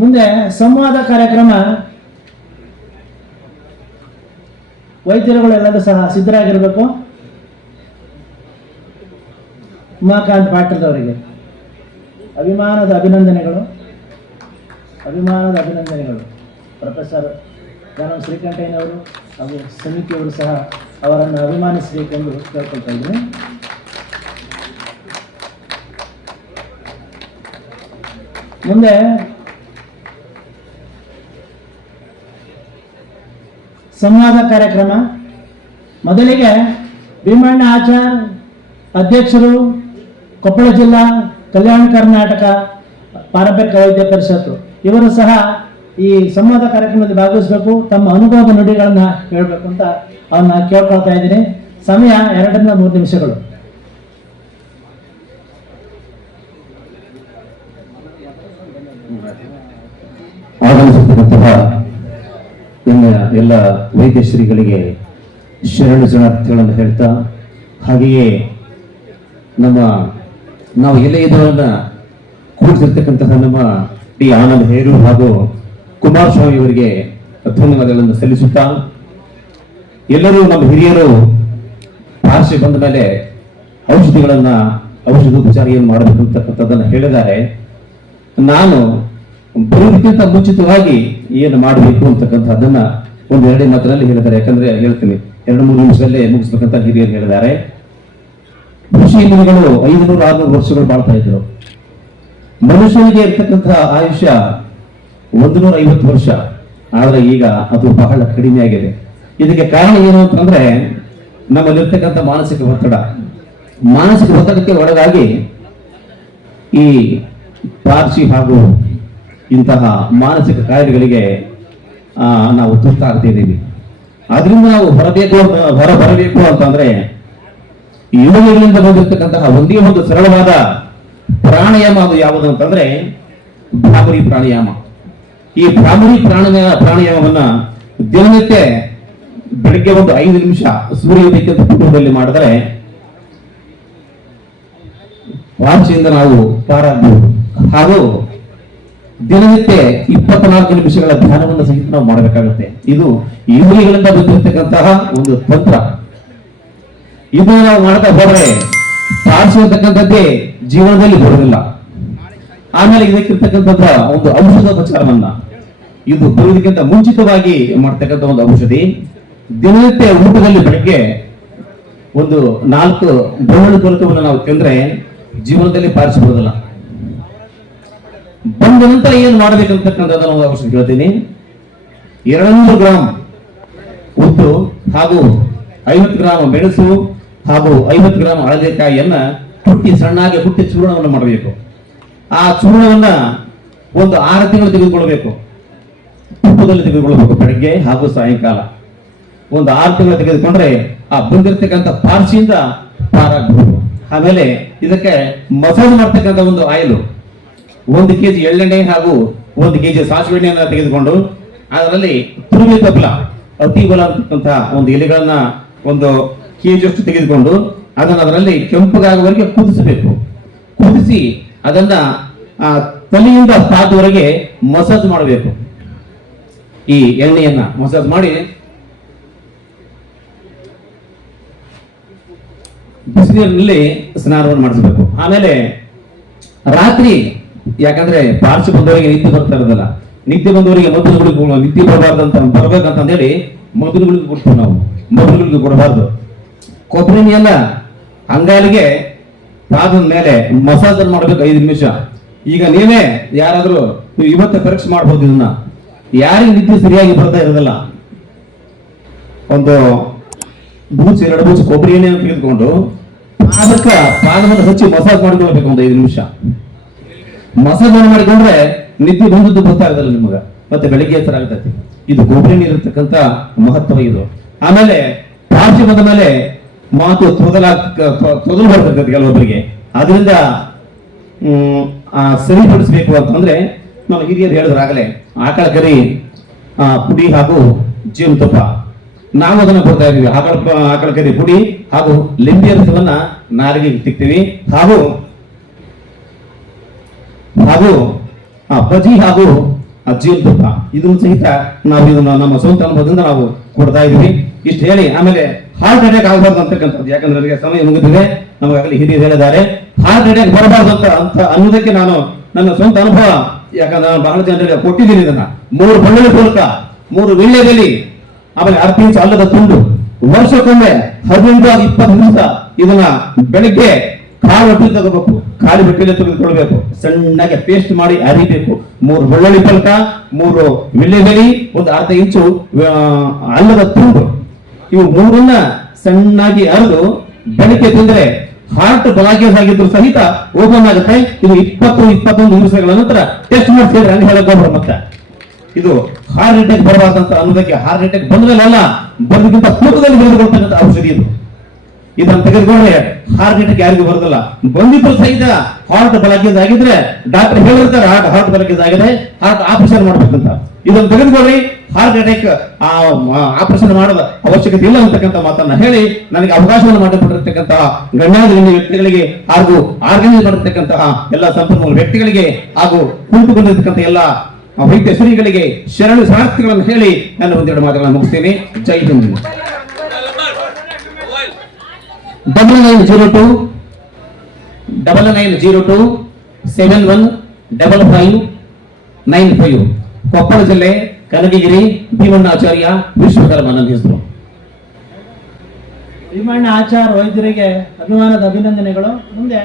ಮುಂದೆ ಸಂವಾದ ಕಾರ್ಯಕ್ರಮ. ವೈದ್ಯರುಗಳೆಲ್ಲರೂ ಸಹ ಸಿದ್ಧರಾಗಿರಬೇಕು. ಉಮಾಕಾಂತ್ ಪಾಟೀಲ್ ಅವರಿಗೆ ಅಭಿಮಾನದ ಅಭಿನಂದನೆಗಳು. ಪ್ರೊಫೆಸರ್ ಜಾನವ್ ಶ್ರೀಕಂಠಯ್ಯನವರು ಹಾಗೂ ಸಮಿತಿಯವರು ಸಹ ಅವರನ್ನು ಅಭಿಮಾನಿಸಬೇಕೆಂದು ಕೇಳ್ಕೊಳ್ತಾ ಇದ್ದೀನಿ. ಮುಂದೆ ಸಂವಾದ ಕಾರ್ಯಕ್ರಮ. ಮೊದಲಿಗೆ ಭೀಮಣ್ಣ ಆಚಾರ್ ಅಧ್ಯಕ್ಷರು, ಕೊಪ್ಪಳ ಜಿಲ್ಲಾ ಕಲ್ಯಾಣ ಕರ್ನಾಟಕ ಪಾರಂಪರಿಕ ವೈದ್ಯ ಪರಿಷತ್ತು, ಇವರು ಸಹ ಈ ಸಂವಾದ ಕಾರ್ಯಕ್ರಮದಲ್ಲಿ ಭಾಗವಹಿಸಬೇಕು, ತಮ್ಮ ಅನುಭವದ ನುಡಿಗಳನ್ನ ಹೇಳಬೇಕು ಅಂತ ಅವನ್ನ ಕೇಳ್ಕೊಳ್ತಾ ಇದ್ದೀನಿ. ಸಮಯ 2 ರಿಂದ 3 ನಿಮಿಷಗಳು. ಆಗಮಿಸಿರ್ತಕ್ಕಂತಹ ಎಲ್ಲ ವೈದ್ಯ ಶ್ರೀಗಳಿಗೆ ಶರಣು ಶರಣಾರ್ಥಿಗಳನ್ನು ಹೇಳ್ತಾ, ಹಾಗೆಯೇ ನಾವು ಎಲ್ಲ ಇದರನ್ನ ಕೂಡಿಸಿರ್ತಕ್ಕಂತಹ ನಮ್ಮ ಡಿ ಆನಂದ್ ಹೇರು ಹಾಗೂ ಕುಮಾರಸ್ವಾಮಿ ಅವರಿಗೆ ಧನ್ಯವಾದಗಳನ್ನು ಸಲ್ಲಿಸುತ್ತಾ, ಎಲ್ಲರೂ ನಮ್ಮ ಹಿರಿಯರು ಭಾಷೆ ಬಂದ ಮೇಲೆ ಔಷಧೋಪಚಾರಿಯನ್ನು ಮಾಡಬೇಕು ಅಂತಕ್ಕಂಥದ್ದನ್ನು ಹೇಳಿದ್ದಾರೆ. ನಾನು ಬರುವುದಕ್ಕಿಂತ ಮುಂಚಿತವಾಗಿ ಏನು ಮಾಡಬೇಕು ಅಂತಕ್ಕಂಥದ್ದನ್ನ ಒಂದು 2 ಮಾತಿನಲ್ಲಿ ಹೇಳಿದ್ದಾರೆ. ಯಾಕಂದ್ರೆ ಹೇಳ್ತೀನಿ, 2-3 ನಿಮಿಷದಲ್ಲೇ ಮುಗಿಸ್ಬೇಕಂತ ಹಿರಿಯರು ಹೇಳಿದ್ದಾರೆ. ಋಷಿ ಮುನಿಗಳು 500-600 ವರ್ಷಗಳು ಬಾಳ್ತಾ ಇದ್ರು. ಮನುಷ್ಯನಿಗೆ ಇರ್ತಕ್ಕಂತಹ ಆಯುಷ್ಯ 150 ವರ್ಷ, ಆದ್ರೆ ಈಗ ಅದು ಬಹಳ ಕಡಿಮೆ ಆಗಿದೆ. ಇದಕ್ಕೆ ಕಾರಣ ಏನು ಅಂತಂದ್ರೆ ನಮ್ಮಲ್ಲಿರ್ತಕ್ಕಂಥ ಮಾನಸಿಕ ಒತ್ತಡಕ್ಕೆ ಒಳಗಾಗಿ ಈ ಪಾರ್ಸಿ ಹಾಗೂ ಇಂತಹ ಮಾನಸಿಕ ಕಾಯಿಲೆಗಳಿಗೆ ನಾವು ತುತ್ತಾಗ್ತಿದ್ದೀವಿ. ಆದ್ರಿಂದ ನಾವು ಹೊರಬರಬೇಕು ಅಂತಂದ್ರೆ ಯೋಗಗಳಿಂದ ಬಂದಿರತಕ್ಕಂತಹ ಒಂದೇ ಒಂದು ಸರಳವಾದ ಪ್ರಾಣಾಯಾಮ. ಅದು ಯಾವುದು ಅಂತಂದ್ರೆ ಭ್ರಾಮರಿ ಪ್ರಾಣಾಯಾಮ. ಈ ಭ್ರಾಮರಿ ಪ್ರಾಣಾಯಾಮವನ್ನ ದಿನನಿತ್ಯ ಬೆಳಗ್ಗೆ ಒಂದು 5 ನಿಮಿಷ ಸೂರ್ಯೋದಯಕ್ಕಿಂತ ಪೂರ್ವದಲ್ಲಿ ಮಾಡಿದರೆ ವಾಂಚೆಯಿಂದ ನಾವು ಪಾರಾಗಬಹುದು. ಹಾಗೂ ದಿನನಿತ್ಯ 24 ನಿಮಿಷಗಳ ಧ್ಯಾನವನ್ನು ಸಹಿತ ನಾವು ಮಾಡಬೇಕಾಗುತ್ತೆ. ಇದು ಇಂದ್ರಿಯಗಳಿಂದ ಬಂದಿರತಕ್ಕಂತಹ ಒಂದು ತಂತ್ರ. ಇದನ್ನು ನಾವು ಮಾಡ್ತಾ ಹೋದ್ರೆ ಪಾಲಿಸಿರ್ತಕ್ಕಂಥದ್ದೇ ಜೀವನದಲ್ಲಿ ಬರುವುದಿಲ್ಲ. ಆಮೇಲೆ ಇದಕ್ಕಿರ್ತಕ್ಕಂಥ ಒಂದು ಔಷಧೋಪಚಾರವನ್ನ ಇದು ಬರುವುದಕ್ಕಿಂತ ಮುಂಚಿತವಾಗಿ ಮಾಡ್ತಕ್ಕಂಥ ಒಂದು ಔಷಧಿ. ದಿನನಿತ್ಯ ಊಟದಲ್ಲಿ ಬೆಳಗ್ಗೆ ಒಂದು 4 ಬೆಳ್ಳುಳ್ಳಿ ತೊಲಕವನ್ನು ನಾವು ತಿಂದ್ರೆ ಜೀವನದಲ್ಲಿ ಪಾಲಿಸಬಹುದಿಲ್ಲ. ಬಂದ ನಂತರ ಏನು ಮಾಡಬೇಕಂತಕ್ಕಂಥದ್ದನ್ನು ಒಂದು ಔಷಧಿ ಹೇಳ್ತೀನಿ. 200 ಗ್ರಾಂ ಉದ್ದು ಹಾಗೂ 50 ಗ್ರಾಂ ಮೆಣಸು ಹಾಗೂ 50 ಗ್ರಾಂ ಹಳದೆಕಾಯಿಯನ್ನ ಸಣ್ಣಾಗಿ ಕುಟ್ಟಿ ಚೂರ್ಣವನ್ನು ಮಾಡಬೇಕು. ಆ ಚೂರ್ಣವನ್ನ ಒಂದು 6 ತಿಂಗಳು ತೆಗೆದುಕೊಳ್ಬೇಕು. ತುಪ್ಪದಲ್ಲಿ ತೆಗೆದುಕೊಳ್ಬೇಕು ಬೆಳಗ್ಗೆ ಹಾಗೂ ಸಾಯಂಕಾಲ. ಒಂದು 6 ತಿಂಗಳು ತೆಗೆದುಕೊಂಡ್ರೆ ಆ ಬಂದಿರತಕ್ಕಂಥ ಪಾರ್ಸಿಯಿಂದ ಪಾರಾಗಬಹುದು. ಆಮೇಲೆ ಇದಕ್ಕೆ ಮಸಾಜ್ ಮಾಡ್ತಕ್ಕಂಥ ಒಂದು ಆಯಿಲ್, 1 kg ಎಳ್ಳೆಣ್ಣೆ ಹಾಗೂ 1 kg ಸಾಸಿವೆ ಎಣ್ಣೆಯನ್ನು ತೆಗೆದುಕೊಂಡು ಅದರಲ್ಲಿ ತುರುವಿ ತಪ್ಪಲ ಅತಿ ಬಲ ಅಂತಕ್ಕಂಥ ಒಂದು ಎಲೆಗಳನ್ನ 1 kg ಅಷ್ಟು ತೆಗೆದುಕೊಂಡು ಅದನ್ನು ಅದರಲ್ಲಿ ಕೆಂಪಗಾಗುವವರೆಗೆ ಕುದಿಸಬೇಕು. ಕುದಿಸಿ ಅದನ್ನ ತಲೆಯಿಂದ ಪಾದವರೆಗೆ ಮಸಾಜ್ ಮಾಡಬೇಕು. ಈ ಎಣ್ಣೆಯನ್ನ ಮಸಾಜ್ ಮಾಡಿ ಬಿಸಿನೀರಿನಲ್ಲಿ ಸ್ನಾನವನ್ನು ಮಾಡಿಸಬೇಕು. ಆಮೇಲೆ ರಾತ್ರಿ, ಯಾಕಂದ್ರೆ ಪಾರ್ಶ್ವ ಬಂದವರಿಗೆ ನಿದ್ದೆ ಬರ್ತಾ ಇರೋದಲ್ಲ, ನಿದ್ದೆ ಬಂದವರಿಗೆ ಮದ್ದುಗಳಿಗೆ ನಿದ್ದೆ ಬರ್ಬೇಕಂತ ಹೇಳಿ ಮದ್ದುಗಳಿಗೆ ಕೊಡ್ತೀವಿ ನಾವು. ಮದ್ದುಗಳಿಗೆ ಕೊಡಬಾರ್ದು. ಕೊಬ್ಬರಿ ಎಣ್ಣೆಯನ್ನ ಅಂಗಾಲಿಗೆ ಪಾದದ ಮೇಲೆ ಮಸಾಜ್ ಮಾಡಬೇಕು 5 ನಿಮಿಷ. ಈಗ ನೀವೇ ಯಾರಾದ್ರೂ ನೀವು ಇವತ್ತು ಪರೀಕ್ಷೆ ಮಾಡಬಹುದು. ಇದನ್ನ ಯಾರಿಗೆ ನಿದ್ದೆ ಸರಿಯಾಗಿ ಬರ್ತಾ ಇರೋದಿಲ್ಲ, ಒಂದು 2 ಬೂಚ್ ಕೊಬ್ಬರಿ ಎಣ್ಣೆಯನ್ನು ತೆಗೆದುಕೊಂಡು ಪಾದವನ್ನು ಹಚ್ಚಿ ಮಸಾಜ್ ಮಾಡಿಕೊಳ್ಬೇಕು ಒಂದು 5 ನಿಮಿಷ. ಮಸಾಜ್ ಮಾಡಿಕೊಂಡ್ರೆ ನಿದ್ದೆ ಬಂದದ್ದು ಗೊತ್ತಾಗಲ್ಲ ನಿಮಗ, ಮತ್ತೆ ಬೆಳಿಗ್ಗೆ ಎತ್ತರ ಆಗ್ತೈತಿ. ಇದು ಕೊಬ್ಬರಿ ನೀರಿರ್ತಕ್ಕಂಥ ಮಹತ್ವ ಇದು. ಆಮೇಲೆ ಪಾರ್ಶ್ವ ಬಂದ ಮೇಲೆ ಮಾತು ತೊದಲು ಬರ್ತಕ್ಕಂಥ ಕೆಲವೊಬ್ಬರಿಗೆ. ಅದರಿಂದ ಸರಿಪಡಿಸ್ಬೇಕು ಅಂತಂದ್ರೆ ನಾವು ಹಿರಿಯರು ಹೇಳಿದ್ರಾಗಲೇ ಆಕಳ ಕರಿ ಪುಡಿ ಹಾಗೂ ಜೇನುತುಪ್ಪ ನಾವು ಅದನ್ನ ಕೊಡ್ತಾ ಇದೀವಿ. ಆಕಳ ಕರಿ ಪುಡಿ ಹಾಗೂ ಲಿಂಬೆ ರಸವನ್ನ ನಾಲಿಗೆಗೆ ತಿಕ್ತೀವಿ. ಹಾಗೂ ಬಜಿ ಹಾಗೂ ಜೇನುತುಪ್ಪ ಇದನ್ನು ಸಹಿತ ನಾವು ಇದನ್ನ ನಮ್ಮ ಸ್ವಂತ ಅನುಭವದಿಂದ ನಾವು ಕೊಡ್ತಾ ಇದೀವಿ. ಇಷ್ಟು ಹೇಳಿ ಆಮೇಲೆ ಹಾರ್ಟ್ ಅಟ್ಯಾಕ್ ಆಗಬಾರ್ದು ಅಂತಕ್ಕಂಥದ್ದು, ಯಾಕಂದ್ರೆ ನನಗೆ ಸಮಯ ಮುಗಿದಿದೆ. ನಮಗಾಗಲಿ ಹಿರಿಯರು ಹೇಳಿದ್ದಾರೆ ಹಾರ್ಟ್ ಅಟ್ಯಾಕ್ ಬರಬಾರ್ದು ಅಂತ ಅನ್ನೋದಕ್ಕೆ ನಾನು ನನ್ನ ಸ್ವಂತ ಅನುಭವ, ಯಾಕಂದ್ರೆ ನಾನು ಬಹಳ ಜನರಿಗೆ ಕೊಟ್ಟಿದ್ದೀನಿ ಇದನ್ನ. 3 ಬೆಳ್ಳುಳ್ಳಿ ಪೂರಕ, 3 ವೀಳ್ಯದೆಲೆ, ಆಮೇಲೆ 10 ಇಂಚು ಅಲ್ಲದ ತುಂಡು, ವರ್ಷಕ್ಕೊಮ್ಮೆ 15-20 ನಿಮಿಷ ಇದನ್ನ ಬೆಳಿಗ್ಗೆ ಕಾಳು ಹೊಟ್ಟೆ ತಗೋಬೇಕು, ಖಾಲಿ ಹೊಟ್ಟೆಲೆ ತೆಗೆದುಕೊಳ್ಬೇಕು, ಸಣ್ಣಗೆ ಪೇಸ್ಟ್ ಮಾಡಿ ಅರಿಬೇಕು. 3 ಬೆಳ್ಳುಳ್ಳಿ ಪಲ್ಕ, 3 ವೀಳ್ಯದೆಲೆ, 1 ಅರ್ಧ ಇಂಚು ಅಲ್ಲದ ತುಂಡು, ಇವು 3ನ್ನ ಸಣ್ಣಾಗಿ ಅರೆದು ಬೆಳಿಗ್ಗೆ ತಿಂದ್ರೆ ಹಾರ್ಟ್ ಬಲಾಕೇಸ್ ಆಗಿದ್ರು ಸಹಿತ ಓಪನ್ ಆಗುತ್ತೆ. ಇದು 20-21 ದಿವಸಗಳ ನಂತರ ಟೆಸ್ಟ್ ಮಾಡಿಸಿದ್ರೆ ಹಂಗೆ ಹೇಳಕ್ ಮತ್ತೆ ಇದು ಹಾರ್ಟ್ ಅಟ್ಯಾಕ್ ಬರಬಾರ್ದಂತ ಅನ್ನೋದಕ್ಕೆ. ಹಾರ್ಟ್ ಅಟ್ಯಾಕ್ ಬಂದ್ಮೇಲೆ ಬಂದಕ್ಕಿಂತ ಪೂರ್ವದಲ್ಲಿ ಬೆಳೆದುಕೊಳ್ತಕ್ಕಂಥ ಔಷಧಿ ಇದು. ಇದನ್ನು ತೆಗೆದುಕೊಂಡ್ರೆ ಹಾರ್ಟ್ ಅಟ್ಯಾಕ್ ಯಾರಿಗೂ ಬರೋದಿಲ್ಲ. ಬಂದಿದ್ರು ಸಹಿತ ಹಾರ್ಟ್ ಬಲಾಕೇಸ್ ಆಗಿದ್ರೆ ಡಾಕ್ಟರ್ ಹೇಳಿರ್ತಾರೆ ಹಾರ್ಟ್ ಬಲಾಕೇಸ್ ಆಗಿದೆ, ಹಾರ್ಟ್ ಆಪರೇಷನ್ ಮಾಡ್ಬೇಕಂತ. ಇದನ್ನು ತೆಗೆದುಕೊಳ್ಳಿ, ಹಾರ್ಟ್ ಅಟ್ಯಾಕ್ ಆಪರೇಷನ್ ಮಾಡೋದ ಅವಶ್ಯಕತೆ ಇಲ್ಲ ಅಂತಕ್ಕಂಥ ಮಾತನ್ನ ಹೇಳಿ ನನಗೆ ಅವಕಾಶವನ್ನು ಮಾಡಿಕೊಟ್ಟಿರ್ತಕ್ಕಂತಹ ಗಣ್ಯಾದ ವ್ಯಕ್ತಿಗಳಿಗೆ ಹಾಗೂ ಆರ್ಗನೈಸ್ ಮಾಡಿರ್ತಕ್ಕಂತಹ ಎಲ್ಲ ಸಂಪನ್ಮೂಲ ವ್ಯಕ್ತಿಗಳಿಗೆ ಹಾಗೂ ಕುಳಿತುಕೊಂಡಿರ್ತಕ್ಕಂಥ ಎಲ್ಲ ವೈದ್ಯ ಶ್ರೀಗಳಿಗೆ ಶರಣು ಶಾಸ್ತ್ರಿಗಳನ್ನು ಹೇಳಿ ನಾನು ಒಂದೆರಡು ಮಾತುಗಳನ್ನು ಮುಗಿಸ್ತೇನೆ. ಜೈ ಹಿಂದ್. 9902-715595 ಕೊಪ್ಪಳ ಜಿಲ್ಲೆ ಕನಕಗಿರಿ ಭೀಮಣ್ಣಾಚಾರ್ಯ ವಿಶ್ವಕರ್ಮ ನನ್ನ ಹೆಸರು. ಭೀಮಣ್ಣ ಆಚಾರ್ ವೈದ್ಯರಿಗೆ ಅಭಿಮಾನದ ಅಭಿನಂದನೆಗಳು. ಮುಂದೆ